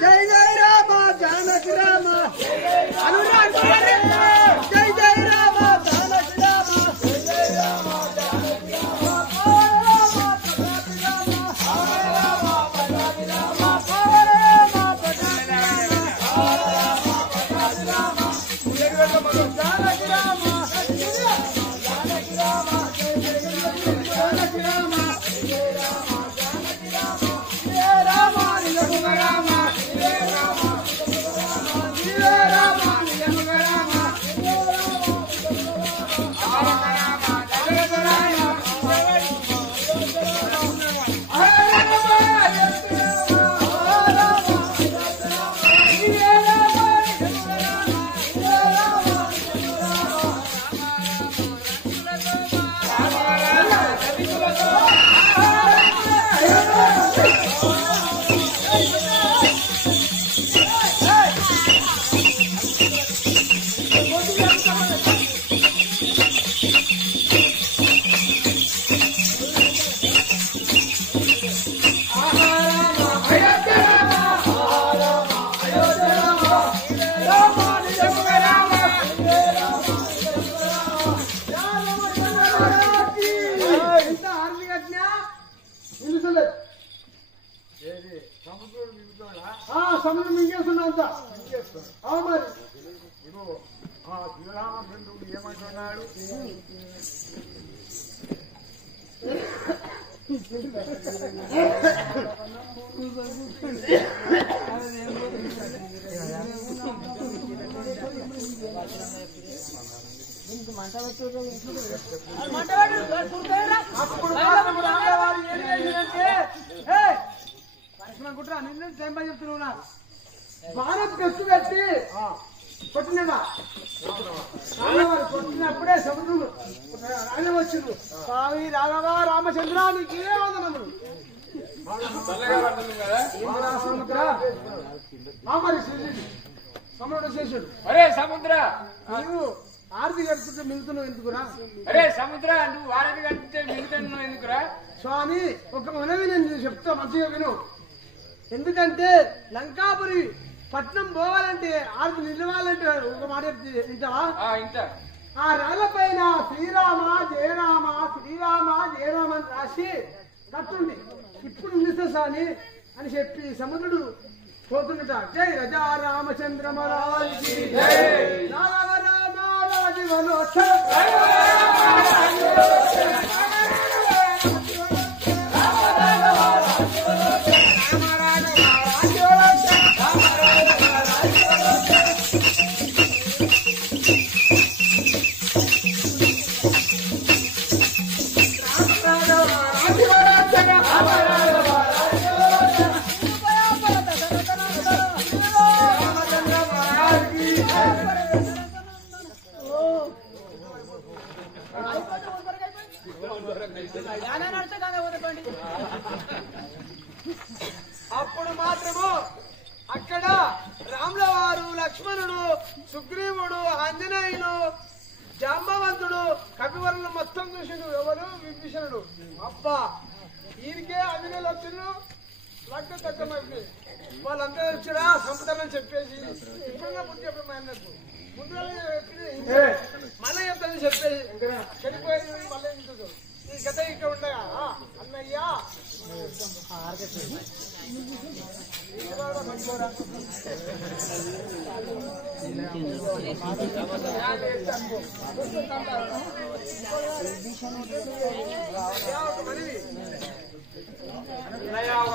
జై జై రామ జానకి రామ అనురాగ్ జై జై రామ జానకి రామ జై జై రామ జానకి రామ సముద్రం మింగేస్తున్నంత మరి శ్రీరామచంద్రుడు ఏమంటున్నాడు? అప్పుడు అనుకుంటా నిన్ను టైం చెప్తున్నా బాణం ఖర్చు పెట్టి కొట్టినా కొట్టినప్పుడే సముద్రం ఆయన వచ్చిండు. స్వామి రాఘవ రామచంద్రానికి వందనములు. సముద్రం చేసాడు. అరే సముద్ర నువ్వు ఆరతి కడుతుంటే మిగుతున్నావు ఎందుకురా? అరే సముద్ర నువ్వు ఆరతి కడితే మిగుతున్నావు ఎందుకురా? స్వామి ఒక మనవి నేను చెప్తా మంచిగా విను. ఎందుకంటే లంకాపురి పట్నం పోవాలంటే ఆరు నిలవాలంటే ఒక మాట వింటావా? ఆ రాళ్ళ పైన శ్రీరామ జయరామ శ్రీరామ జయరామ అని రాసి కట్టుండి ఇప్పుడు నిలుస్తా సాని అని చెప్పి సముద్రుడు పోతుండట. జై రజా రామచంద్ర మహారాజుకి రాఘవ రామ రాజు అప్పుడు మాత్రము అక్కడ రాముల వారు లక్ష్మణుడు సుగ్రీవుడు ఆంజనేయుడు జాంబవంతుడు కపివరులు మొత్తం చూసిండు. ఎవరు? విభీషణుడు. అబ్బా ఈయనకే అభినయులు వచ్చిండు. లగ్గ తగ్గమైంది. వాళ్ళంతా వచ్చిరా సంపదలని చెప్పేసి ఇప్పుడున్న బుద్ధి ఎప్పుడు మైనకు ముందు మళ్ళీ చెప్తానని చెప్పేసి చనిపోయేది మళ్ళీ ఇంట్లో ఈ కథ ఇక్కడ ఉండగా అన్నయ్యా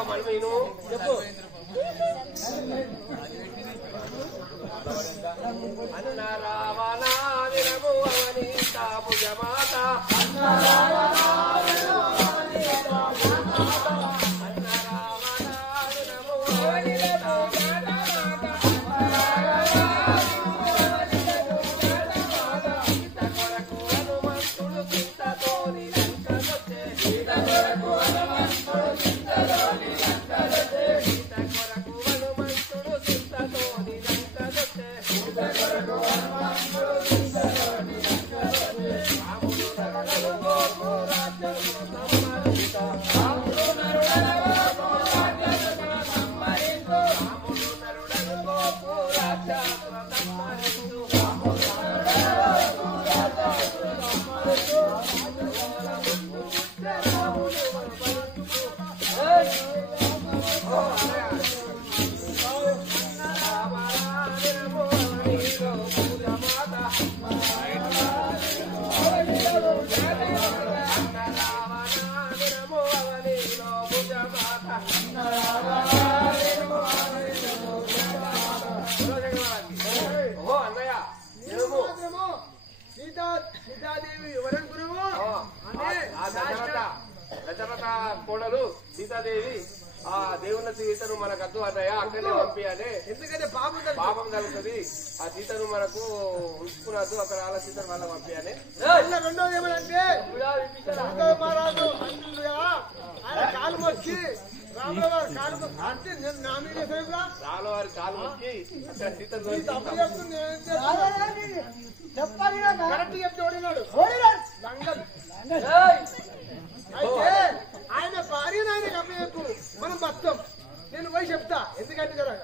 మనవి చెప్పు. అన్న రావణా వినము అవనీత భుజమాత సీతాదేవి ఎవరని గురువు దశరథ కోడలు సీతాదేవి ఆ దేవుని సీతను మనకు అద్దు అన్నయ్య అక్కడనే పంపి అని ఎందుకంటే పాపం కలుగుతుంది ఆ సీతను మనకు ఉంచుకున్నద్దు అక్కడ వాళ్ళ సీతను వాళ్ళ పంపి అని రెండోది ఏమంటే మహారాజు ఆయన కాలు వచ్చి రాముల వారి కాలు అంటే నేను నా మీద రాముల వారి కాలు మొక్కి అక్కడ సీతను చెప్పాలి కరెక్ట్ చెప్తే ఓడినాడు లంగల్ అయితే ఆయన భార్యను ఆయన అమ్మయ్యకు మనం బతాం నేను పోయి చెప్తా ఎందుకంటే కదా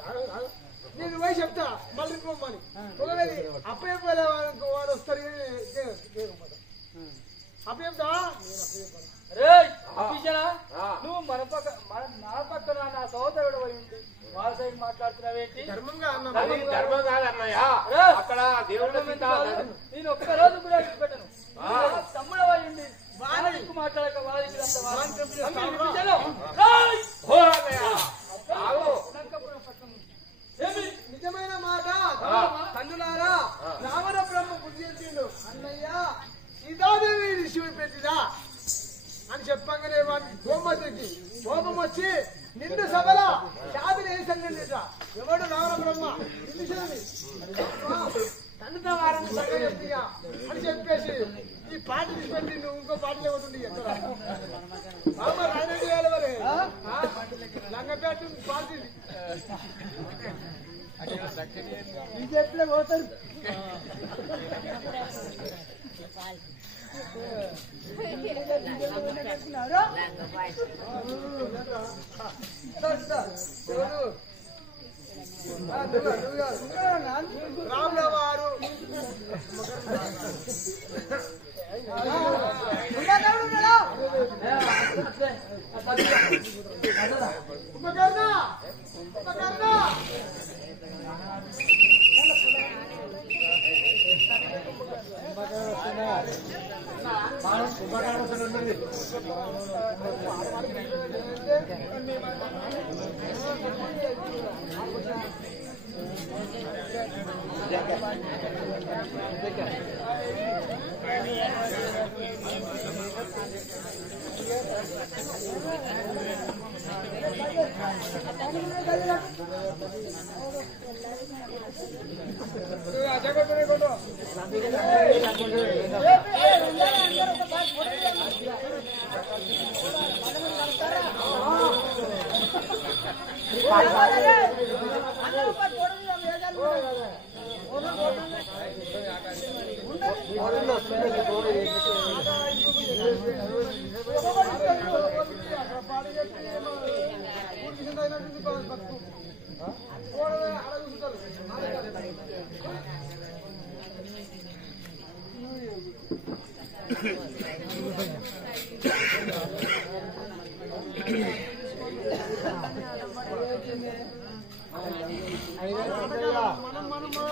నేను పోయి చెప్తా మళ్ళీ పోమని ఒకవేళ అప్పయ్యపోలే వాడు వస్తారు అప్పయ్యా నువ్వు మన పక్కన నా సోదరుడు పోయింది వాళ్ళ సైడ్ మాట్లాడుతున్నావేంటి ధర్మంగా ధర్మం కాదన్నయ్య అక్కడ దేవుళ్ళ సీత నేను ఒక్క రోజు కూడా పెట్టను తమ్ముడు పోయింది మాట్లాడక నిజమైన మాట కన్నులారా రావణ బ్రహ్మ పుణ్యంతుడు అన్నయ్య సీతాదేవి శివుడు పెట్టిదా అని చెప్పగానే వాడికి కోపం వచ్చి నిన్ను సభల జాతిని వేసంగా ఎవడు రావణ బ్రహ్మ తన్నుతా వారిని చెప్తిగా అని చెప్పేసి ఈ పాట తీసుకెళ్ళి నువ్వు ఇంకో పాట లేవుతుంది ఎక్కడ రాయరెడ్డి వేల వరే లంగపేట పాట బీజేపీలో పోతారు రాముల వారు ఉపకరణ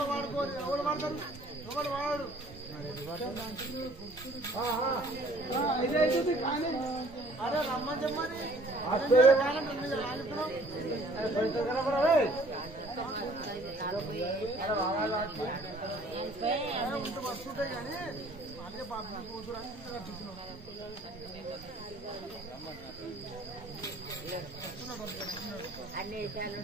వాడుకోవాలి ఎవరు వాడతారు ఎవరు వాడు ఇదైతుంది కానీ అరే రమ్మని చెప్పమని వస్తుంటాయి కానీ అదే పాప కూతురు అన్ని విషయాలు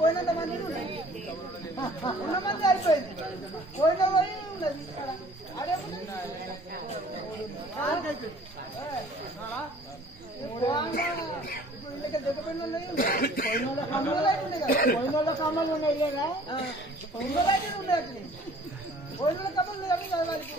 పోయినంత మంది ఉన్నమంది అయిపోయింది పోయిన పోయి ఉన్నది ఇప్పుడు ఇళ్ళకి దగ్గర పోయిన కమ్మలు కమ్మలు ఉన్నాయి కదా ఉన్నాయి పోయిన కమ్మలు వారికి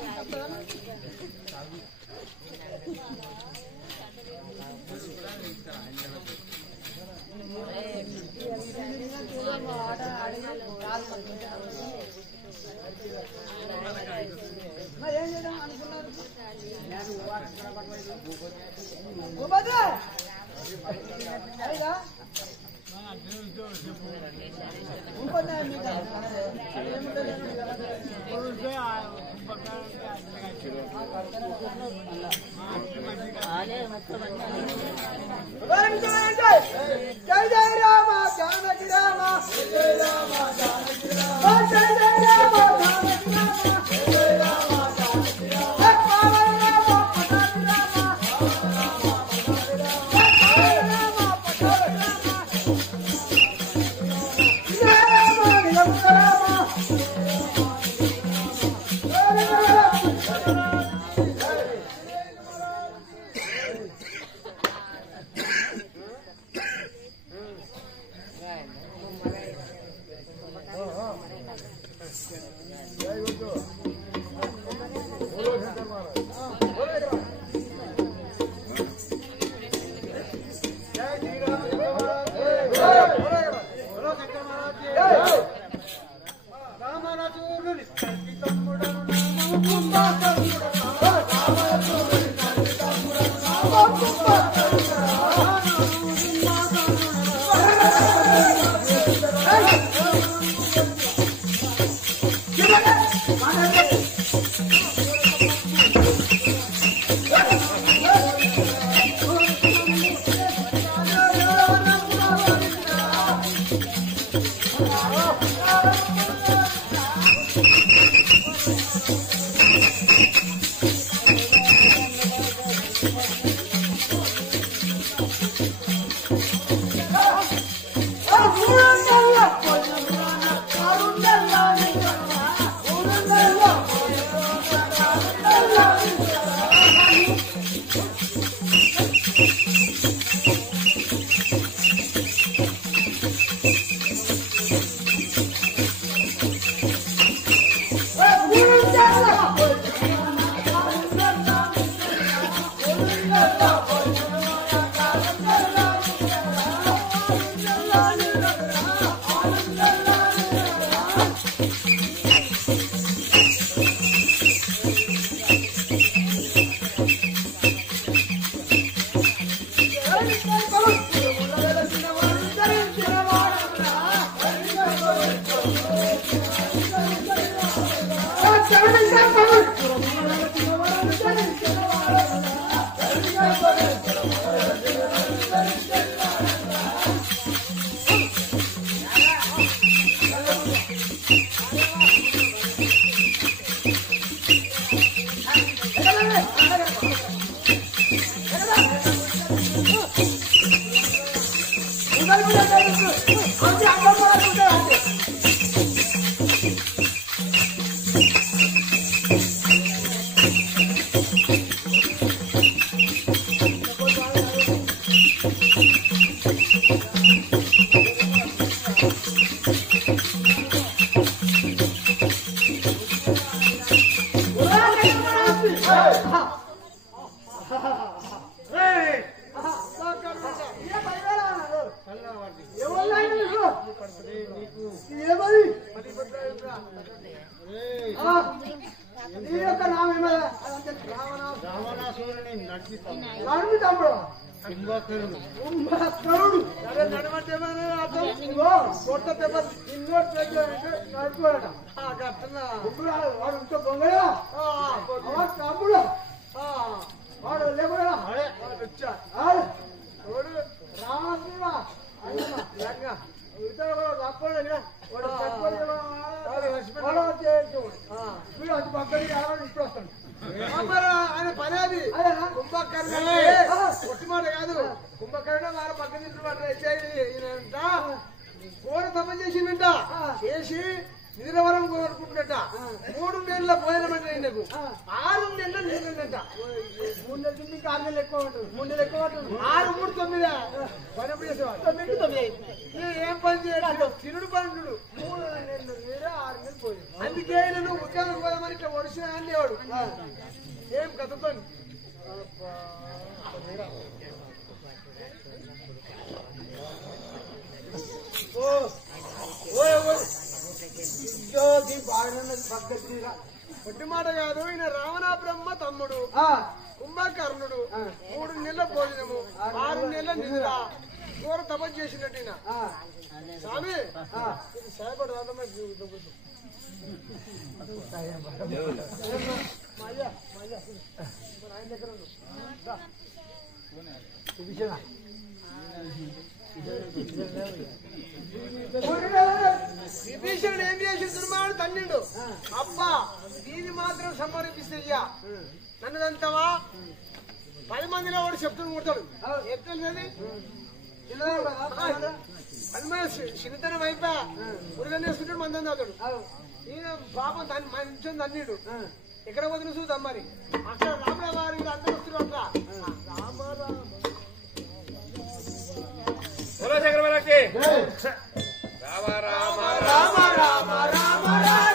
మరి ఏం చేద్దాం అనుకున్నారు ఇంకొన్ని జయ జయ రామ జానకి రామ జయ రామ జానకి రామ జయ జయ రామ జానకి రామ జయ రామ జానకి రామ ఆయన పని అది కుంభకర్ణ కొట్టుమాట కాదు కుంభకర్ణ వాళ్ళ పక్కన ఘోర తపం చేసిందంట చేసి నిద్రవరం కోరుకుంటున్నట 3 నెలల భోజనం అంటే నీకు 6 నెలలు నిద్రంట 3 నెలలు మీకు 6 నెలలు ఎక్కువ ఉంటుంది 3 నెలలు ఎక్కువ ఉంటుంది 6 3 9 పని ఎప్పుడు చేసేవాడు ఏం పని చేయడు తిరుడు పనుడు 3 నెలలు మీరే 6 నెలలు పోయి అందుకే నేను ఉద్యోగం పోదామని ఇట్లా వరుస అనేవాడు ఏం కథతో ఒట్టి మాట కాదు ఈయన రావణ బ్రహ్మ తమ్ముడు కుంభకర్ణుడు 3 నెలల భోజనము 6 నెలల నిద్ర ఘోర తపస్సు చేసినట్టు ఈయన స్వామి సాయపడు ఆయన దగ్గర విభీషణుడు ఏం చేసి దుర్మాడు తన్నిండు. అబ్బా దీన్ని మాత్రం సమర్పిస్తే నన్ను తంతావా 10 మందిలో వాడు చెప్తుని కొడతాడు. ఎట్లది 10 మంది చిన్నతనం అయిపోయా మురుగన్ వేసుకుంటాడు మందం తాతాడు. ఈయన పాపం మంచి తన్నిడు. ఎక్కడ వదిలి చూద్దాం మరి అక్కడ రామరావు గారు అందరూ వస్తున్నారు అట్లా రామారామ రామ రామ రామ రామ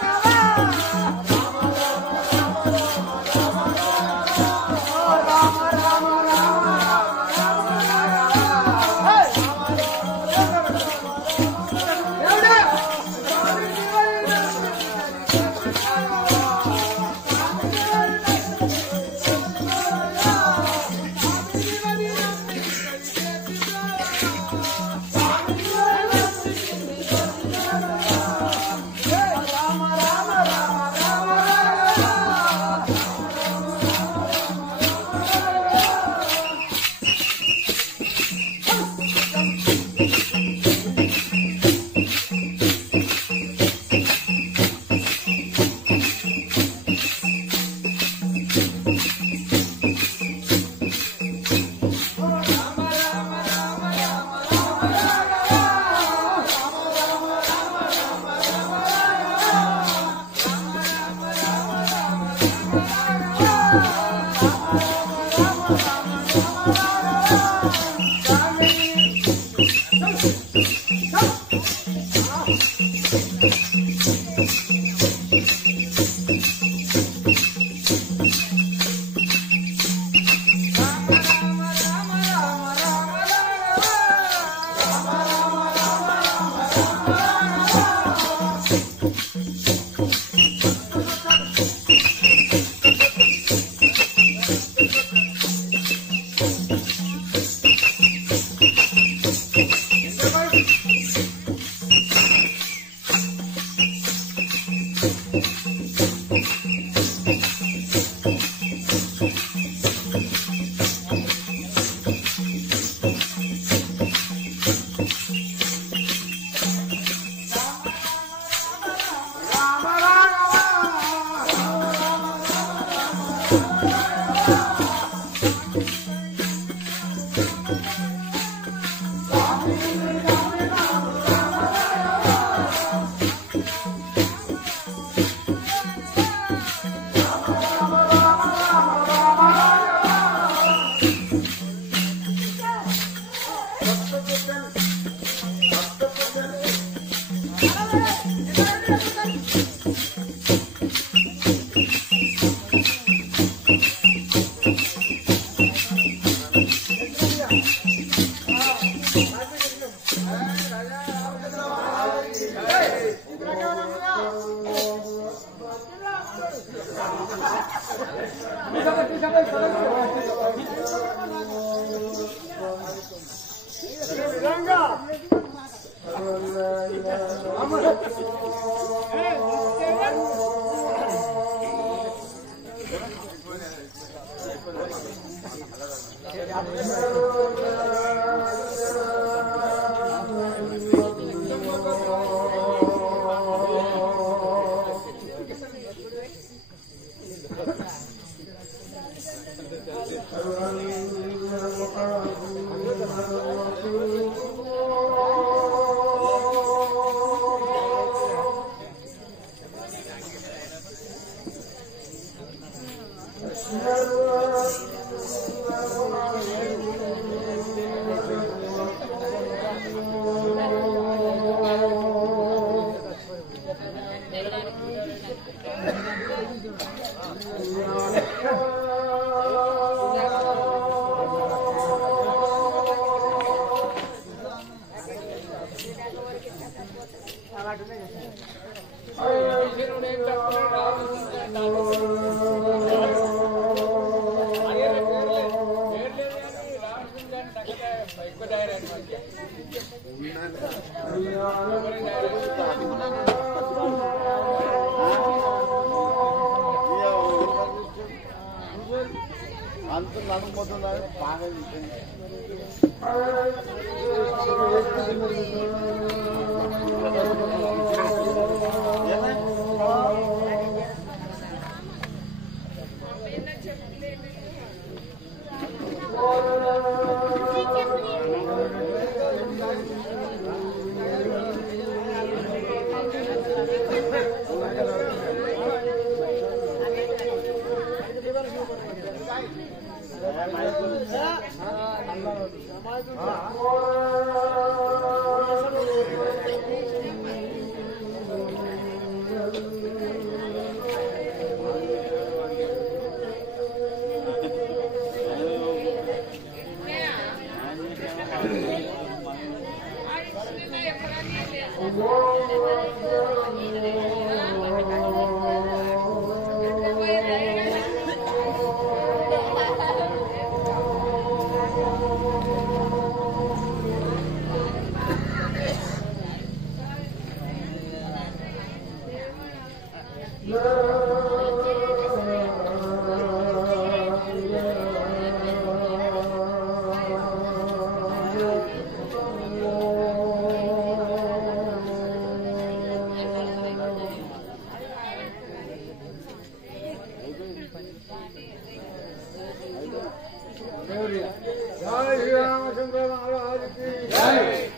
అంత నడుముపోతుందా బాగా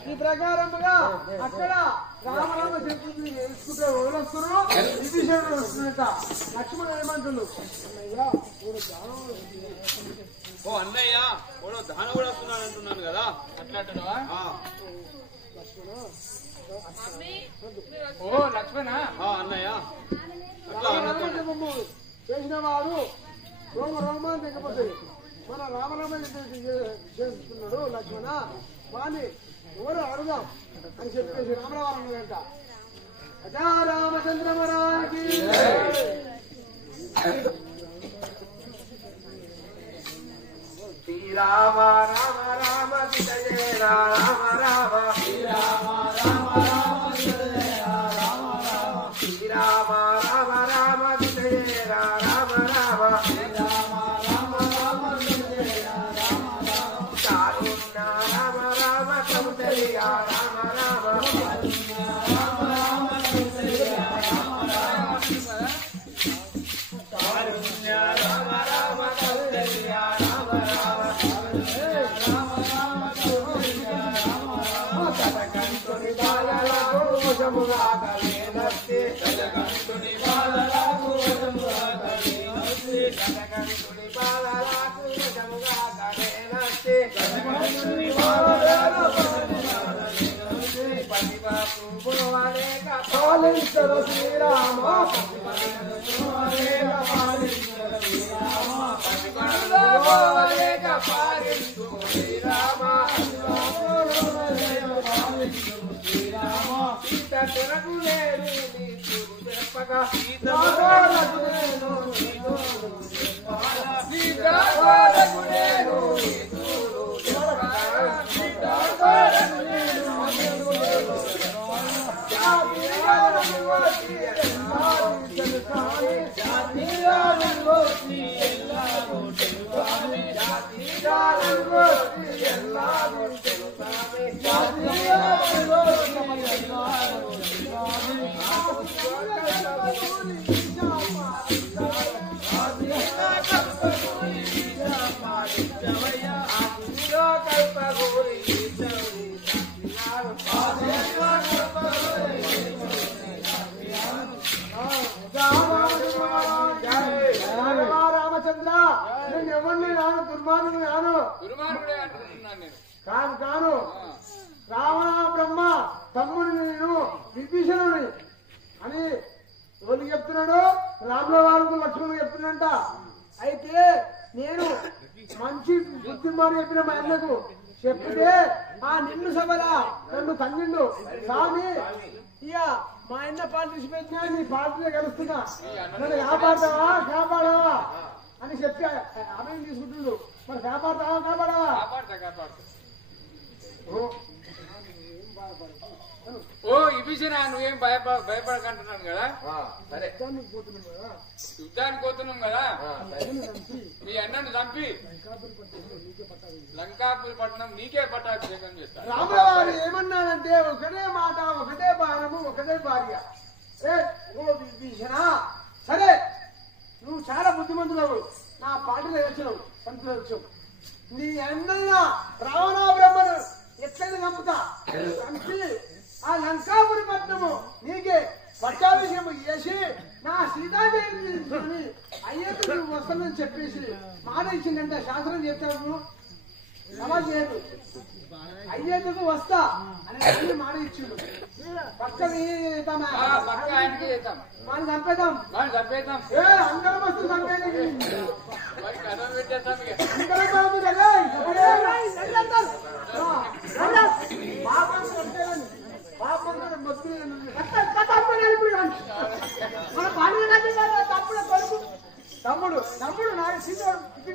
ఈ ప్రకారముగా అక్కడ రామరామ చెప్తుంది వేసుకుంటే వదిలేస్తున్నాం విభీషణుడు వస్తున్నట్ట లక్ష్మణుడు ఏమంటున్నాడు ఓ అన్నయ్య ఓడో దాన కూడా వస్తున్నాను అంటున్నాను కదా అట్లా అంటున్నావా? ఓ లక్ష్మణ అన్నయ్య అట్లా రామరామ చేసిన వాడు రోమాన్ని తెగపోతాయి మన రామరామ చేస్తున్నాడు లక్ష్మణ వాణి ఎవరు అడుగుదాం అని చెప్పేసి రామరావు అన్నాడంట అజా రామచంద్ర మహారాజుకి శ్రీరామ రామ రామ సీతజయ రామ రామ శ్రీరామ రామ రామ సీతజయ రామ రామ శ్రీరామ రామ రామ సీతజయ రామ రామ శ్రీరామ రామ రామ సీతజయ రామ రామ కారుణ్య రామ రామ సముదయ రామ రామ కారుణ్య రామ రామ సముదయ రామ రామ కారుణ్య రామ రామ సముదయ రామ రామ కంటుని బాలలకు వశముగా కలిగినస్తే కంటుని బాలలకు వశముగా కలిగినస్తే కంటుని బాలలకు వశముగా కలిగినస్తే కంటుని బాలలకు వశముగా కలిగినస్తే పతిబాపు పురవాలేక పాలించరు శ్రీరామ పతిబాపు పురవాలేక పాలించరు శ్రీరామ పతిబాపు పురవాలేక పాలించు శ్రీరామ సీత కొరకు నేను నీకు చెప్పగా సీత కొరకు నేను నీకు చెప్పగా సీత కొరకు నేను నీకు చెప్పగా సీత కొరకు నేను నీకు రామచంద్ర నేను ఎవరిని రాను దుర్మార్గుని రాను దుర్మార్గుడే అంటున్నాను నేను. కాదు కాను రావణ బ్రహ్మ తమ్ముడిని నేను విభీషణుని అని ఎవరికి చెప్తున్నాడు రాముల వారికి లక్ష్మణుడు చెప్తున్నంట. అయితే నేను మంచి బుద్ధిమాని చెప్పిన మా అన్నకు చెప్తే ఆ నిన్ను సభల నన్ను తన్నిండు స్వామి ఇక మా అన్న పార్టిసిపేట్ నీ పార్టీలో కలుస్తున్నా నన్ను కాపాడవా అని చెప్పి అభయం తీసుకుంటుండు. మరి కాపాడతావా కాపాడతా కాపాడతా ఓ ఇభిషణ నువ్వేం భయపడకంటున్నాను కదా. సరే యుద్ధానికి పోతున్నాం కదా. నీ అన్నను చంపి లంకాపురి పట్టణం నీకే పట్టాభిషేకం చేస్తా. రామరావు ఏమన్నాడంటే ఒకటే మాట, ఒకటే బాణము, ఒకటే భార్య. సరే నువ్వు చాలా బుద్ధిమంతులవు, నా పాటలు వచ్చినావు, సంతులు వచ్చావు. నీ అన్నయ్య రావణ బ్రహ్మను ఎట్లయినా చంపుతా, చంపి ఆ లంకాపురి పట్టణము నీకే పట్టాభిషేకం చేసి నా సీతాదేవిని తీసుకొని అయ్యేది నువ్వు వస్తానని చెప్పేసి మాట ఇచ్చిందంటే శాస్త్రం చెప్తాను. సమాజ్ చేయదు, అయ్యేందుకు వస్తా అని మాట ఇచ్చిండు. పక్కని మనం చంపేద్దాం, అందరం వస్తూ చంపేది. తమ్ముడు తమ్ముడు నా సీనుడా వచ్చి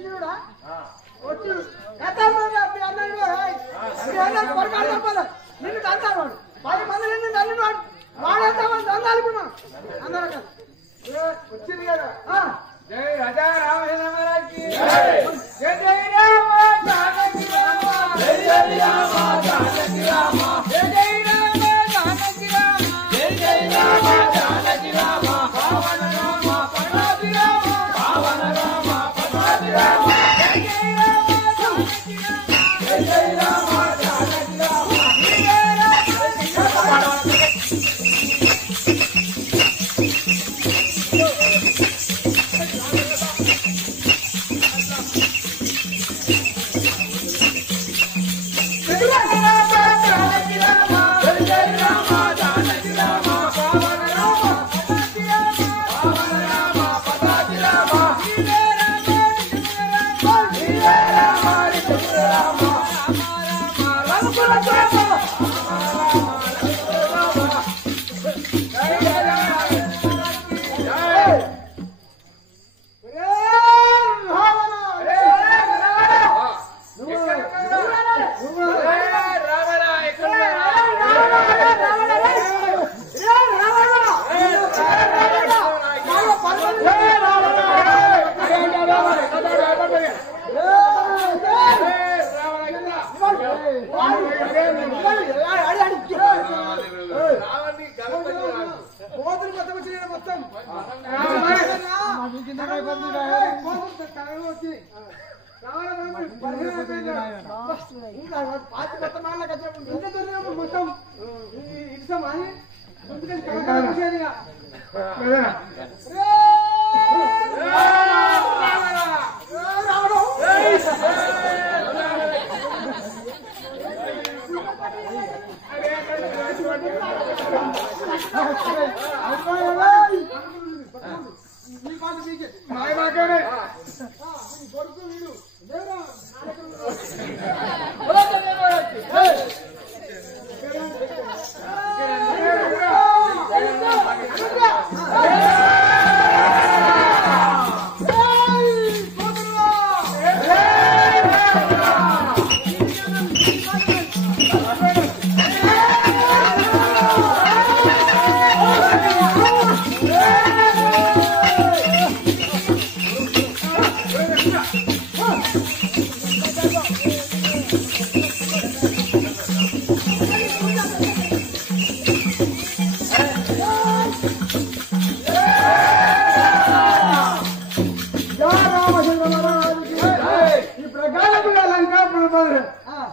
నిన్ను తంతాడు వాడు 10 మంది నిన్ను తల్లి వాడు వాడేద్దామని తందాలనుకున్నాను. అందరూ వచ్చింది కదా. జై రాజా రామచంద్రకి జై జై రామ జానకి రామ, జై జై రామ జానకి రామ, జై జై రామ జానకి రామ, జై జై రామ జానకి రామ, పావన రామ పద్మావతి రామ, పావన రామ పద్మావతి రామ, జై జై రామ జానకి రామ, జై జై రామ జానకి రామ, జై జై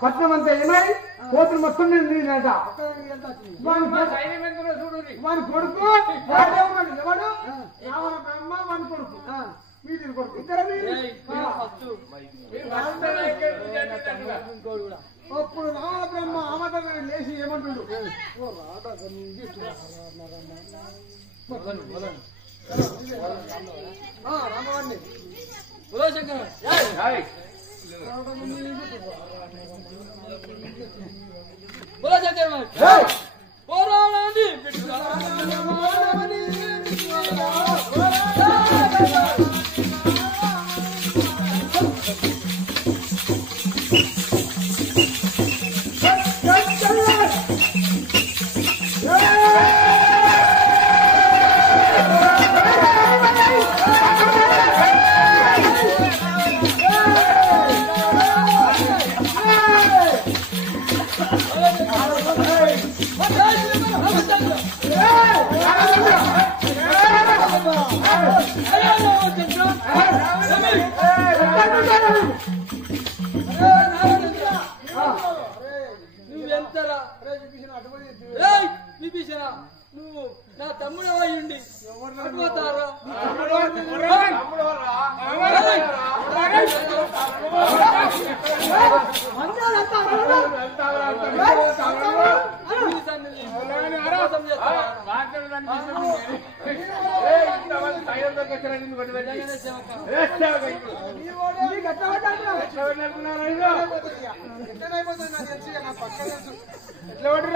పట్నం అంతా ఏమై కోతులు మొత్తం నిండినట. వాని కొడుకు ఎవడు రావణ బ్రహ్మ, వాని కొడుకు మీది కొడుకు, ఇద్దరు అప్పుడు రావణ బ్రహ్మ ఆమట లేచి ఏమంటుండు, రామవాణ్ణి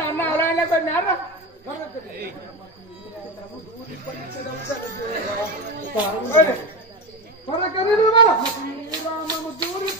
అన్న అలా అయినా దూరి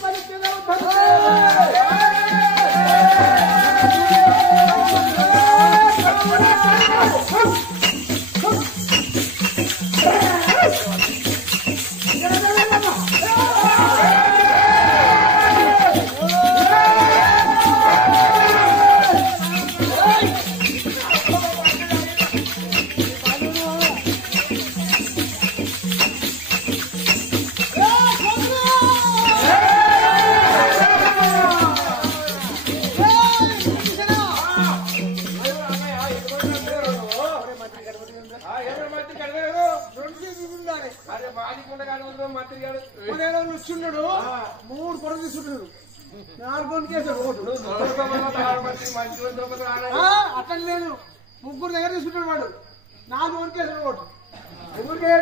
కూర్చున్నాడు 3 పొడవు తీసుకుంటున్నాడు 4 కేసాడు అట్లా లేదు 3 దగ్గర తీసుకుంటాడు వాడు 4 కేసాడు ఓటు అందుకే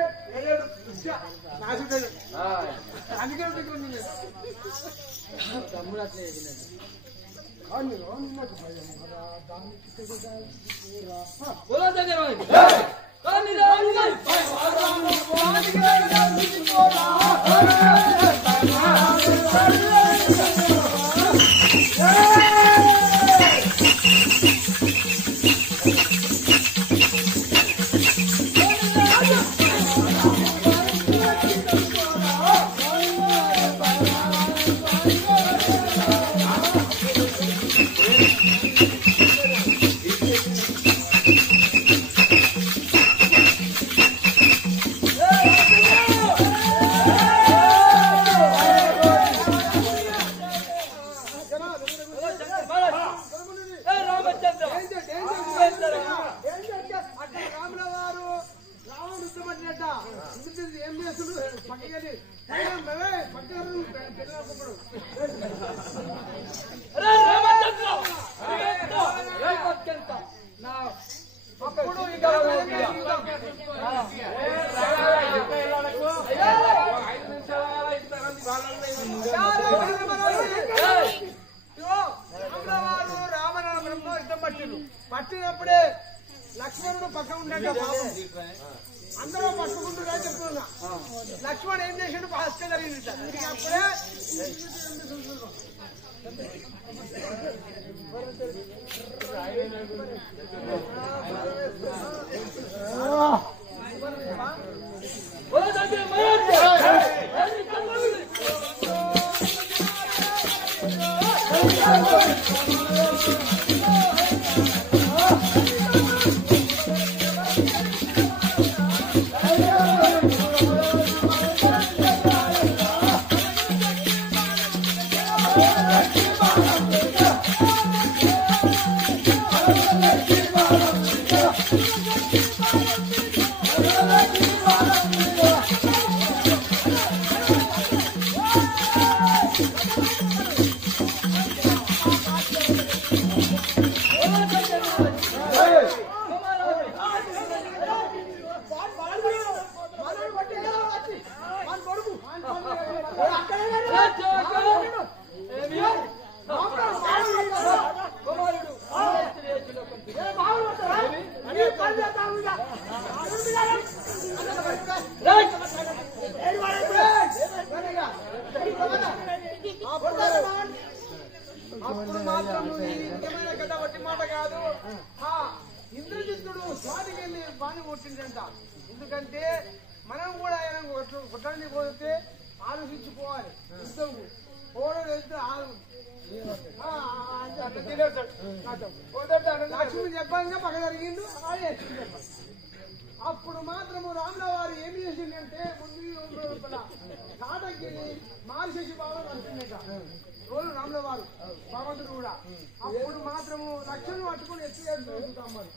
ఏం చేస్తున్నాడు పక్కకి రామనామరంలో యుద్ధం పట్టినప్పుడే లక్ష్మణుడు పక్కన ఉండగా అందరూ పట్టుకుంటున్నా చెప్తున్నా లక్ష్మణ్ ఏం చేసాడు హత్య జరిగింది అప్పుడే అప్పుడు మాత్రం నిజమైన కథ వట్టి మాట కాదు. ఇంద్రజిత్తుడు స్వామికి వెళ్ళి బాణి కొట్టిందంట. ఎందుకంటే మనం కూడా ఆయన కొట్టడానికి పోతే ఆలోచించుకోవాలి. యుద్ధంకు ఓడలు వెళ్తే లక్ష్మి చెప్పంగా పక్క జరిగిండు. అప్పుడు మాత్రము రాముల వారు ఏమి చేసిందంటే ముందు లోపల కాటకి మారిశేషి బాబు వచ్చిందట రోజు రాముల వారు భగవంతుడు కూడా. అప్పుడు మాత్రము లక్ష్మణ్ పట్టుకుని ఎత్తుతాం మరి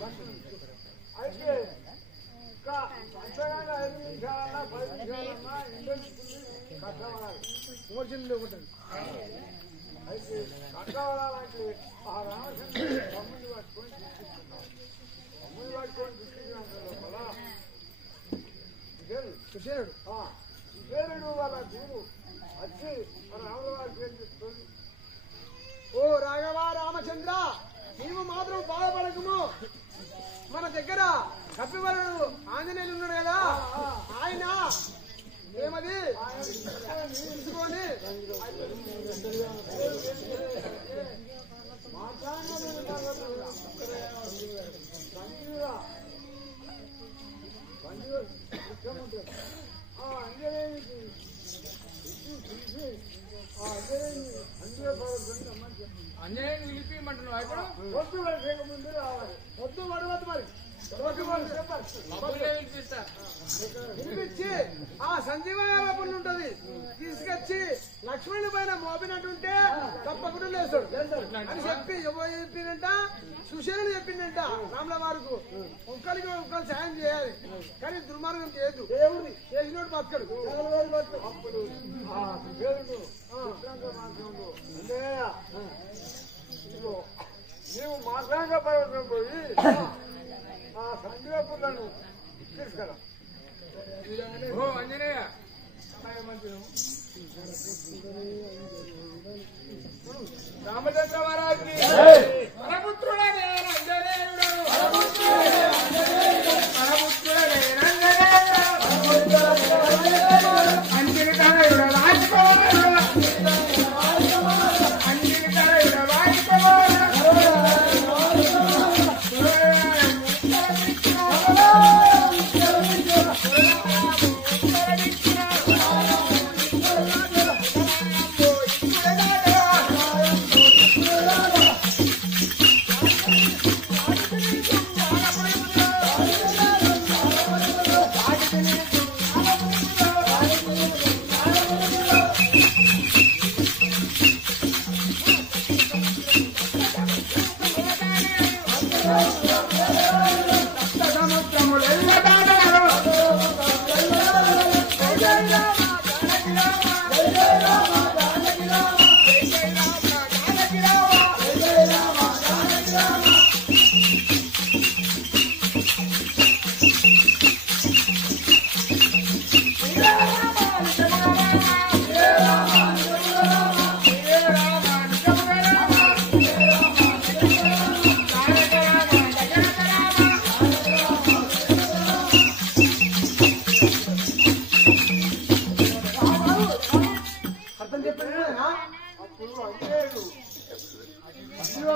లక్ష్మణుడికి అయితే ఇంకా అంతగానే 5 నిమిషాలన్నా 10 నిమిషాలన్నా ఇంటర్వ్యూ కష్టపడాలి విమర్శలు ఉంటుంది అయితే కష్టపడాలంటే ఆ రామచంద్రుడు తమ్ముడిని పట్టుకొని చూపిస్తున్నాడు తమ్ముడిని పట్టుకొని చూపించినంత లోపల కుశేరుడు వాళ్ళ గురు వచ్చి రాముల వారి పేరు చెప్తుంది ఓ రాఘవ రామచంద్ర నీవు మాత్రం బాధపడకము మన దగ్గర కపివరుడు ఆంజనేయులు ఉన్నాడు కదా ఆయన ఏమది తీసుకొని అంజనేయునికి అంజనేయుని పిలిపిమంటున్నావు ఇప్పుడు పొద్దు ముందు రావాలి పొద్దు పడవద్దు మరి పిలిపించి ఆ సంజీవపురం ఉంటది తీసుకొచ్చి లక్ష్మణుని పైన మోపినట్టుంటే తప్పకుండా లేస్తాడు అని చెప్పి ఎవరు చెప్పిందంట సుశీలను చెప్పిందంట రాముల వారికి ఒక్కరికి ఒక్కరు సాయం చేయాలి కానీ దుర్మార్గం చేయదు దేవుడిని చేసినోడు బతకడు అప్పుడు నీవు మాట్లాడక పర్వతం పోయి ఆ సంజీవపులను తీసుకురా ఓ అంజనేయ రామచంద్ర మహారాజుకి పరపుత్రుడే అంజనేయుడు అంజనేయుడు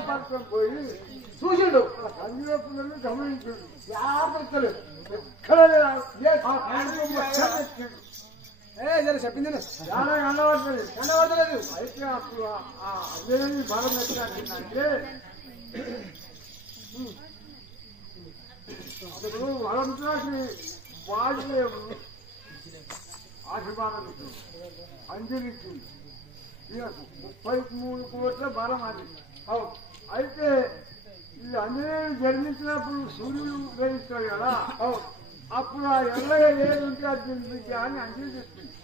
రాజకుమారుడు పోయి చూసిండు సంజీవపులను గమనించాడు యాభై ఎక్కడ చెప్పింది చాలా కనబడతలేదు అయితే అప్పుడు అదే బలం ఎట్లంటే అప్పుడు వరంతాకి వాడి ఆశీర్వాదం అంజలిచ్చింది 33 కోట్ల బలం అది అయితే ఈ అంజనేయుడు జన్మించినప్పుడు సూర్యుడు గ్రహిస్తాడు కదా అప్పుడు ఆ ఎల్లగా ఏదుంటే అది జన్మించా అని అంజలి చెప్పింది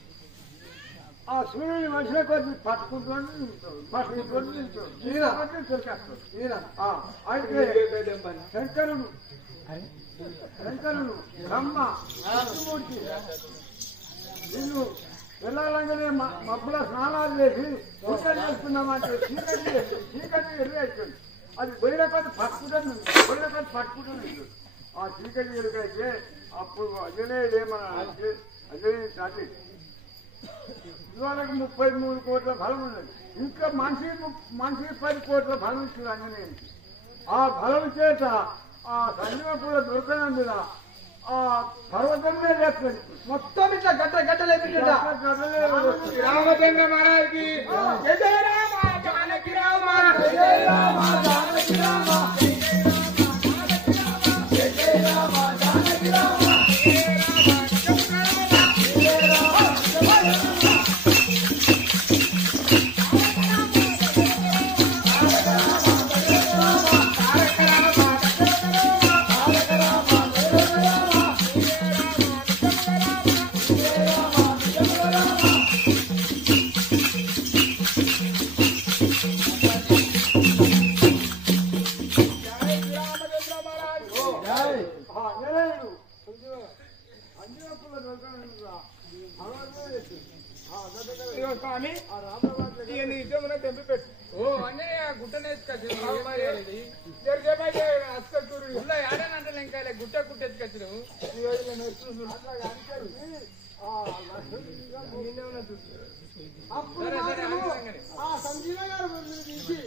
ఆ సూర్యుని మనుషుల కొద్ది పట్టుకుంటూ నిల్చోడు అయితే శంకరుడు బ్రహ్మ విష్ణుమూర్తి వీళ్ళు వెళ్ళాలంగానే మబ్బుల స్నానాలు చేసి పూజలు చేస్తున్నామంటే చీకటి ఎదురైతుంది అది బొయ్యిల కొద్ది పట్టుకుంటుంది ఆ చీకటి ఎదురైతే అప్పుడు అంజనేయుడు ఏమన్నా అంటే అంజనేయుడు తల్లి ఇవాళకి 33 కోట్ల బలం ఉన్నది ఇంకా మనిషికి 10 కోట్ల బలం ఇస్తుంది అంజనేయుడికి ఆ బలం చేత ఆ సంజీవపుర దొరకనందున ఆ పర్వతమే లేస్తుంది మొత్తం ఇట్లా గడ్డలే రామచంద్ర మహారాజుకి జయ జయ రామ జానకి రామ జయ రామ జానకి రామ జయ రామ జానకి రామ స్వామి నీ ఇద్దరు తెంపి పెట్టు. ఓ అంటే గుట్టనే అస్కూరు ఆడనంటే ఇంకా గుట్ట గుట్ట ఎత్తుకొచ్చు. అప్పుడు ఆ సంజీవ గారు తీసి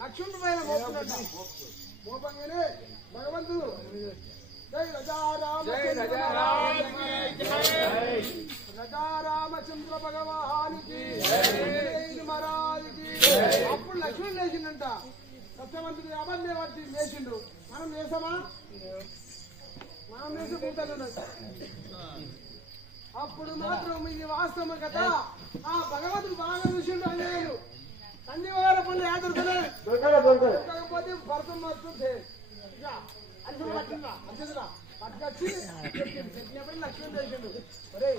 లక్ష్మణ్ పైన మోపుతున్నట్ట. మోపంగానే భగవంతుడు జై రామచంద్ర భగవానికి మహారాజుకి. అప్పుడు లక్ష్మణ్ లేచిండంట. సత్యవంతుడు అబద్ధే వచ్చి లేచిండు. మనం వేసామా? మనం వేసే పూతలు అప్పుడు మాత్రం ఇది వాస్తవం కదా. ఆ భగవంతుడు బాగా చూసిండు. అన్యాయులు అన్ని వార పనులు దొరకకపోతే భరతం వస్తుంటే పట్టుకొచ్చి చెప్పినప్పుడు లక్ష్మణ్ చేసిండు. ఒరే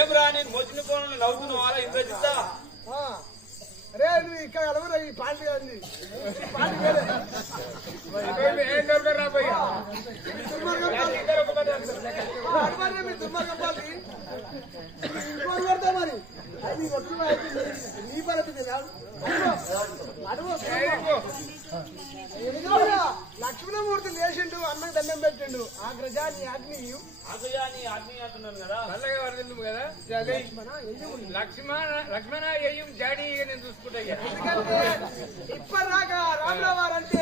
ఏమ్రా నేను మోచిన పోను నవ్వుతున్నావా ఇంద్రజిత్తా? అరే నువ్వు ఇక్కడ అలవరా ఈ పార్టీ అంది. దుర్మార్గం పార్టీ కొడతా మరి. అది నీ పరిస్థితి లక్ష్మణమూర్తి లేచిండు. అన్నం దండం పెట్టిండు. ఆ గ్రజాన్ని ఆగ్నేయు అంటున్నాను కదా నల్లగా వరదిండు కదా. లక్ష్మణ అయ్యం జాడీ నేను చూసుకుంటా. ఎందుకంటే ఇప్పటిదాకా రామరావారు అంటే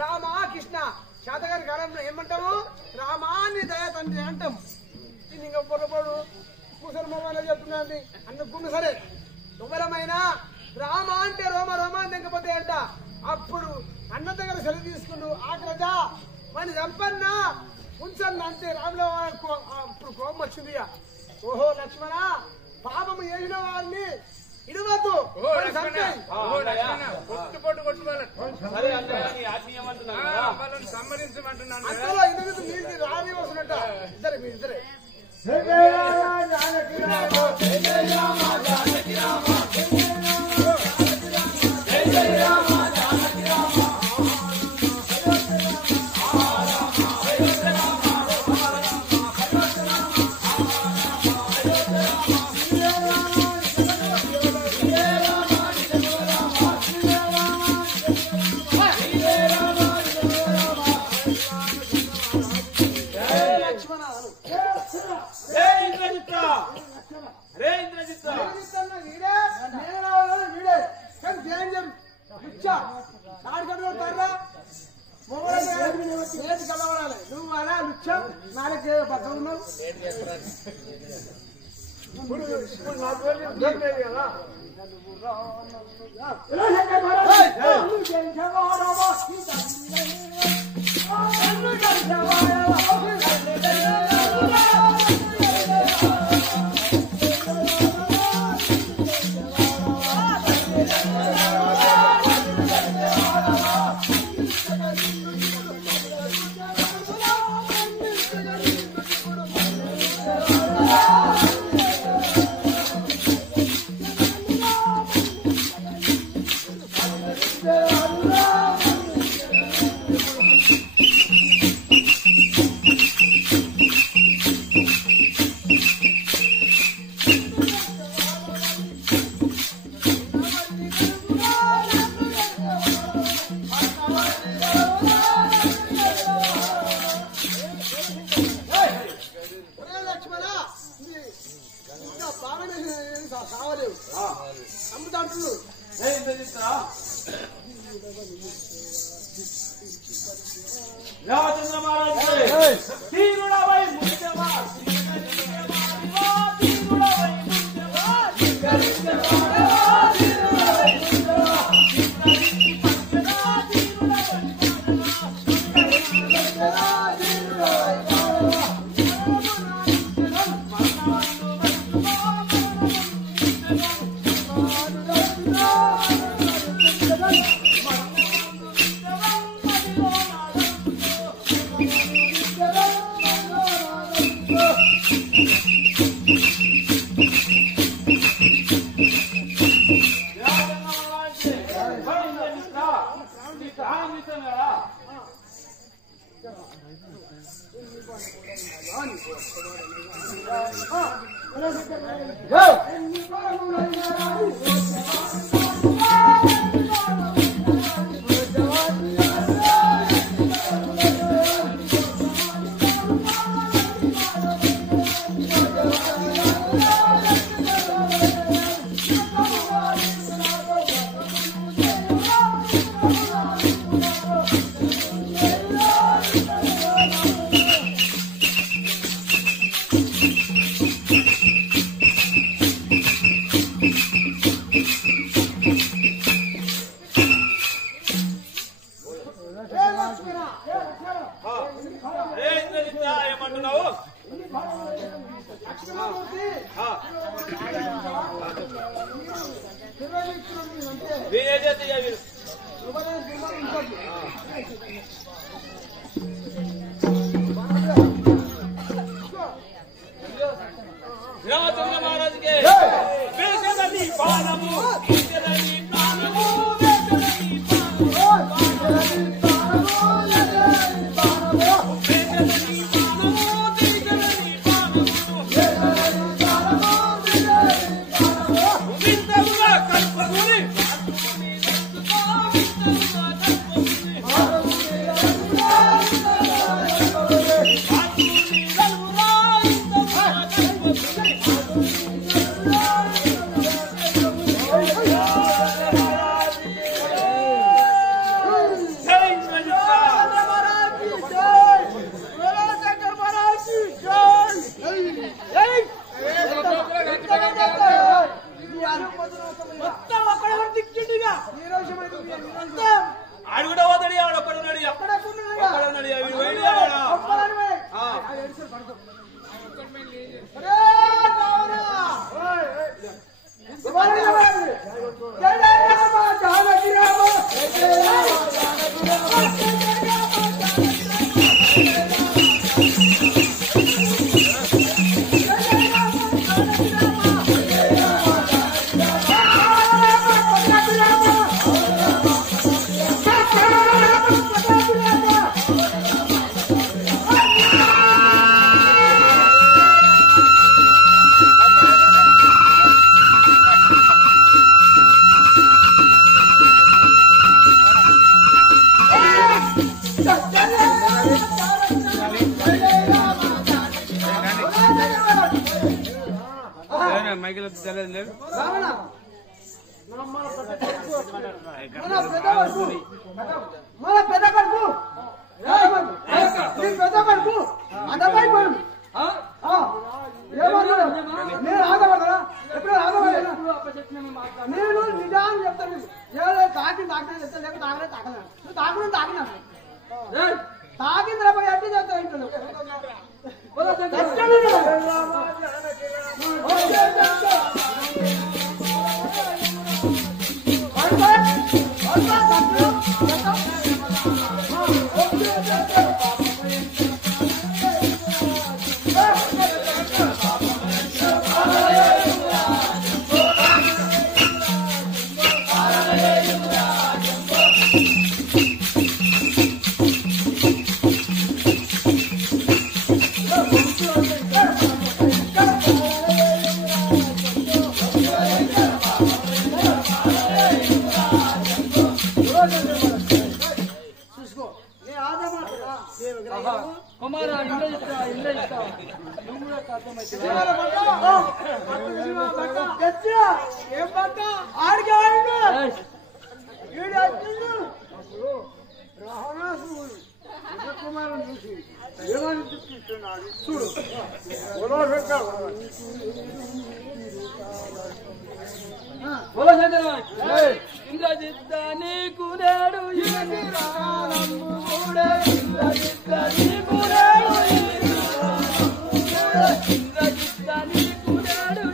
రామా కృష్ణ శాతగారి కాలంలో ఏమంటాము? రామాన్ని దయా తండ్రి అంటాం. ఇంకా పొరపాటు కూసరు మరమనే చెప్తున్నాండి. అనుకున్న సరే ఎవరమైనా రామ అంటే రోమ అని తెగపోతే అంట. అప్పుడు అన్న దగ్గర సెలవు తీసుకుంటూ ఆగ్రజ మన సంపన్న ఉంచన్న అంటే రాములో అప్పుడు కోపం వచ్చింది. ఓహో లక్ష్మణ పాపము చేసిన వారిని ఇడవద్దు. సమ్మరించమంటున్నాను. అందులో ఇందుకు నీళ్ళు రాని వస్తున్నట్ట. ఇద్దరే మీరిద్దరే నువ్వు అలా లుచ్చ నాలుగు పక్కన ఉన్నావు. ఇప్పుడు కదా రామచంద్ర మహారాజు తీరుడవై ముఖ్యమా Oh ఏమంటున్నావు? రామచంద్ర మహారాజుకి వేసనది పానము వేసనది ప్రాణము వేసనది మన పెద్ద కడుపు పెద్ద కడుపు అడ్డమైపోయాడు. నేను ఆదపడదా ఎప్పుడు ఆదపడలేదా? నేను నిజాన్ని చెప్తాను. ఏదో తాకిన తాకినా చెప్తా, లేక తాగలే తాకలే. నువ్వు తాకుని తాకినా తాకిన తర్వాత ఎట్టి చెప్తా ఇంట్లో ఏం పట్ట ఆడికి ఆడు రావణాసుడు కుమారుని చూసి ఏమని చూపిస్తున్నాడు చూడు. ఇంద్రజిత్త నీకు నేడు ఇంద్రజిత్త నీకు నేడు ఇంద్రజిత్త నీకు నేడు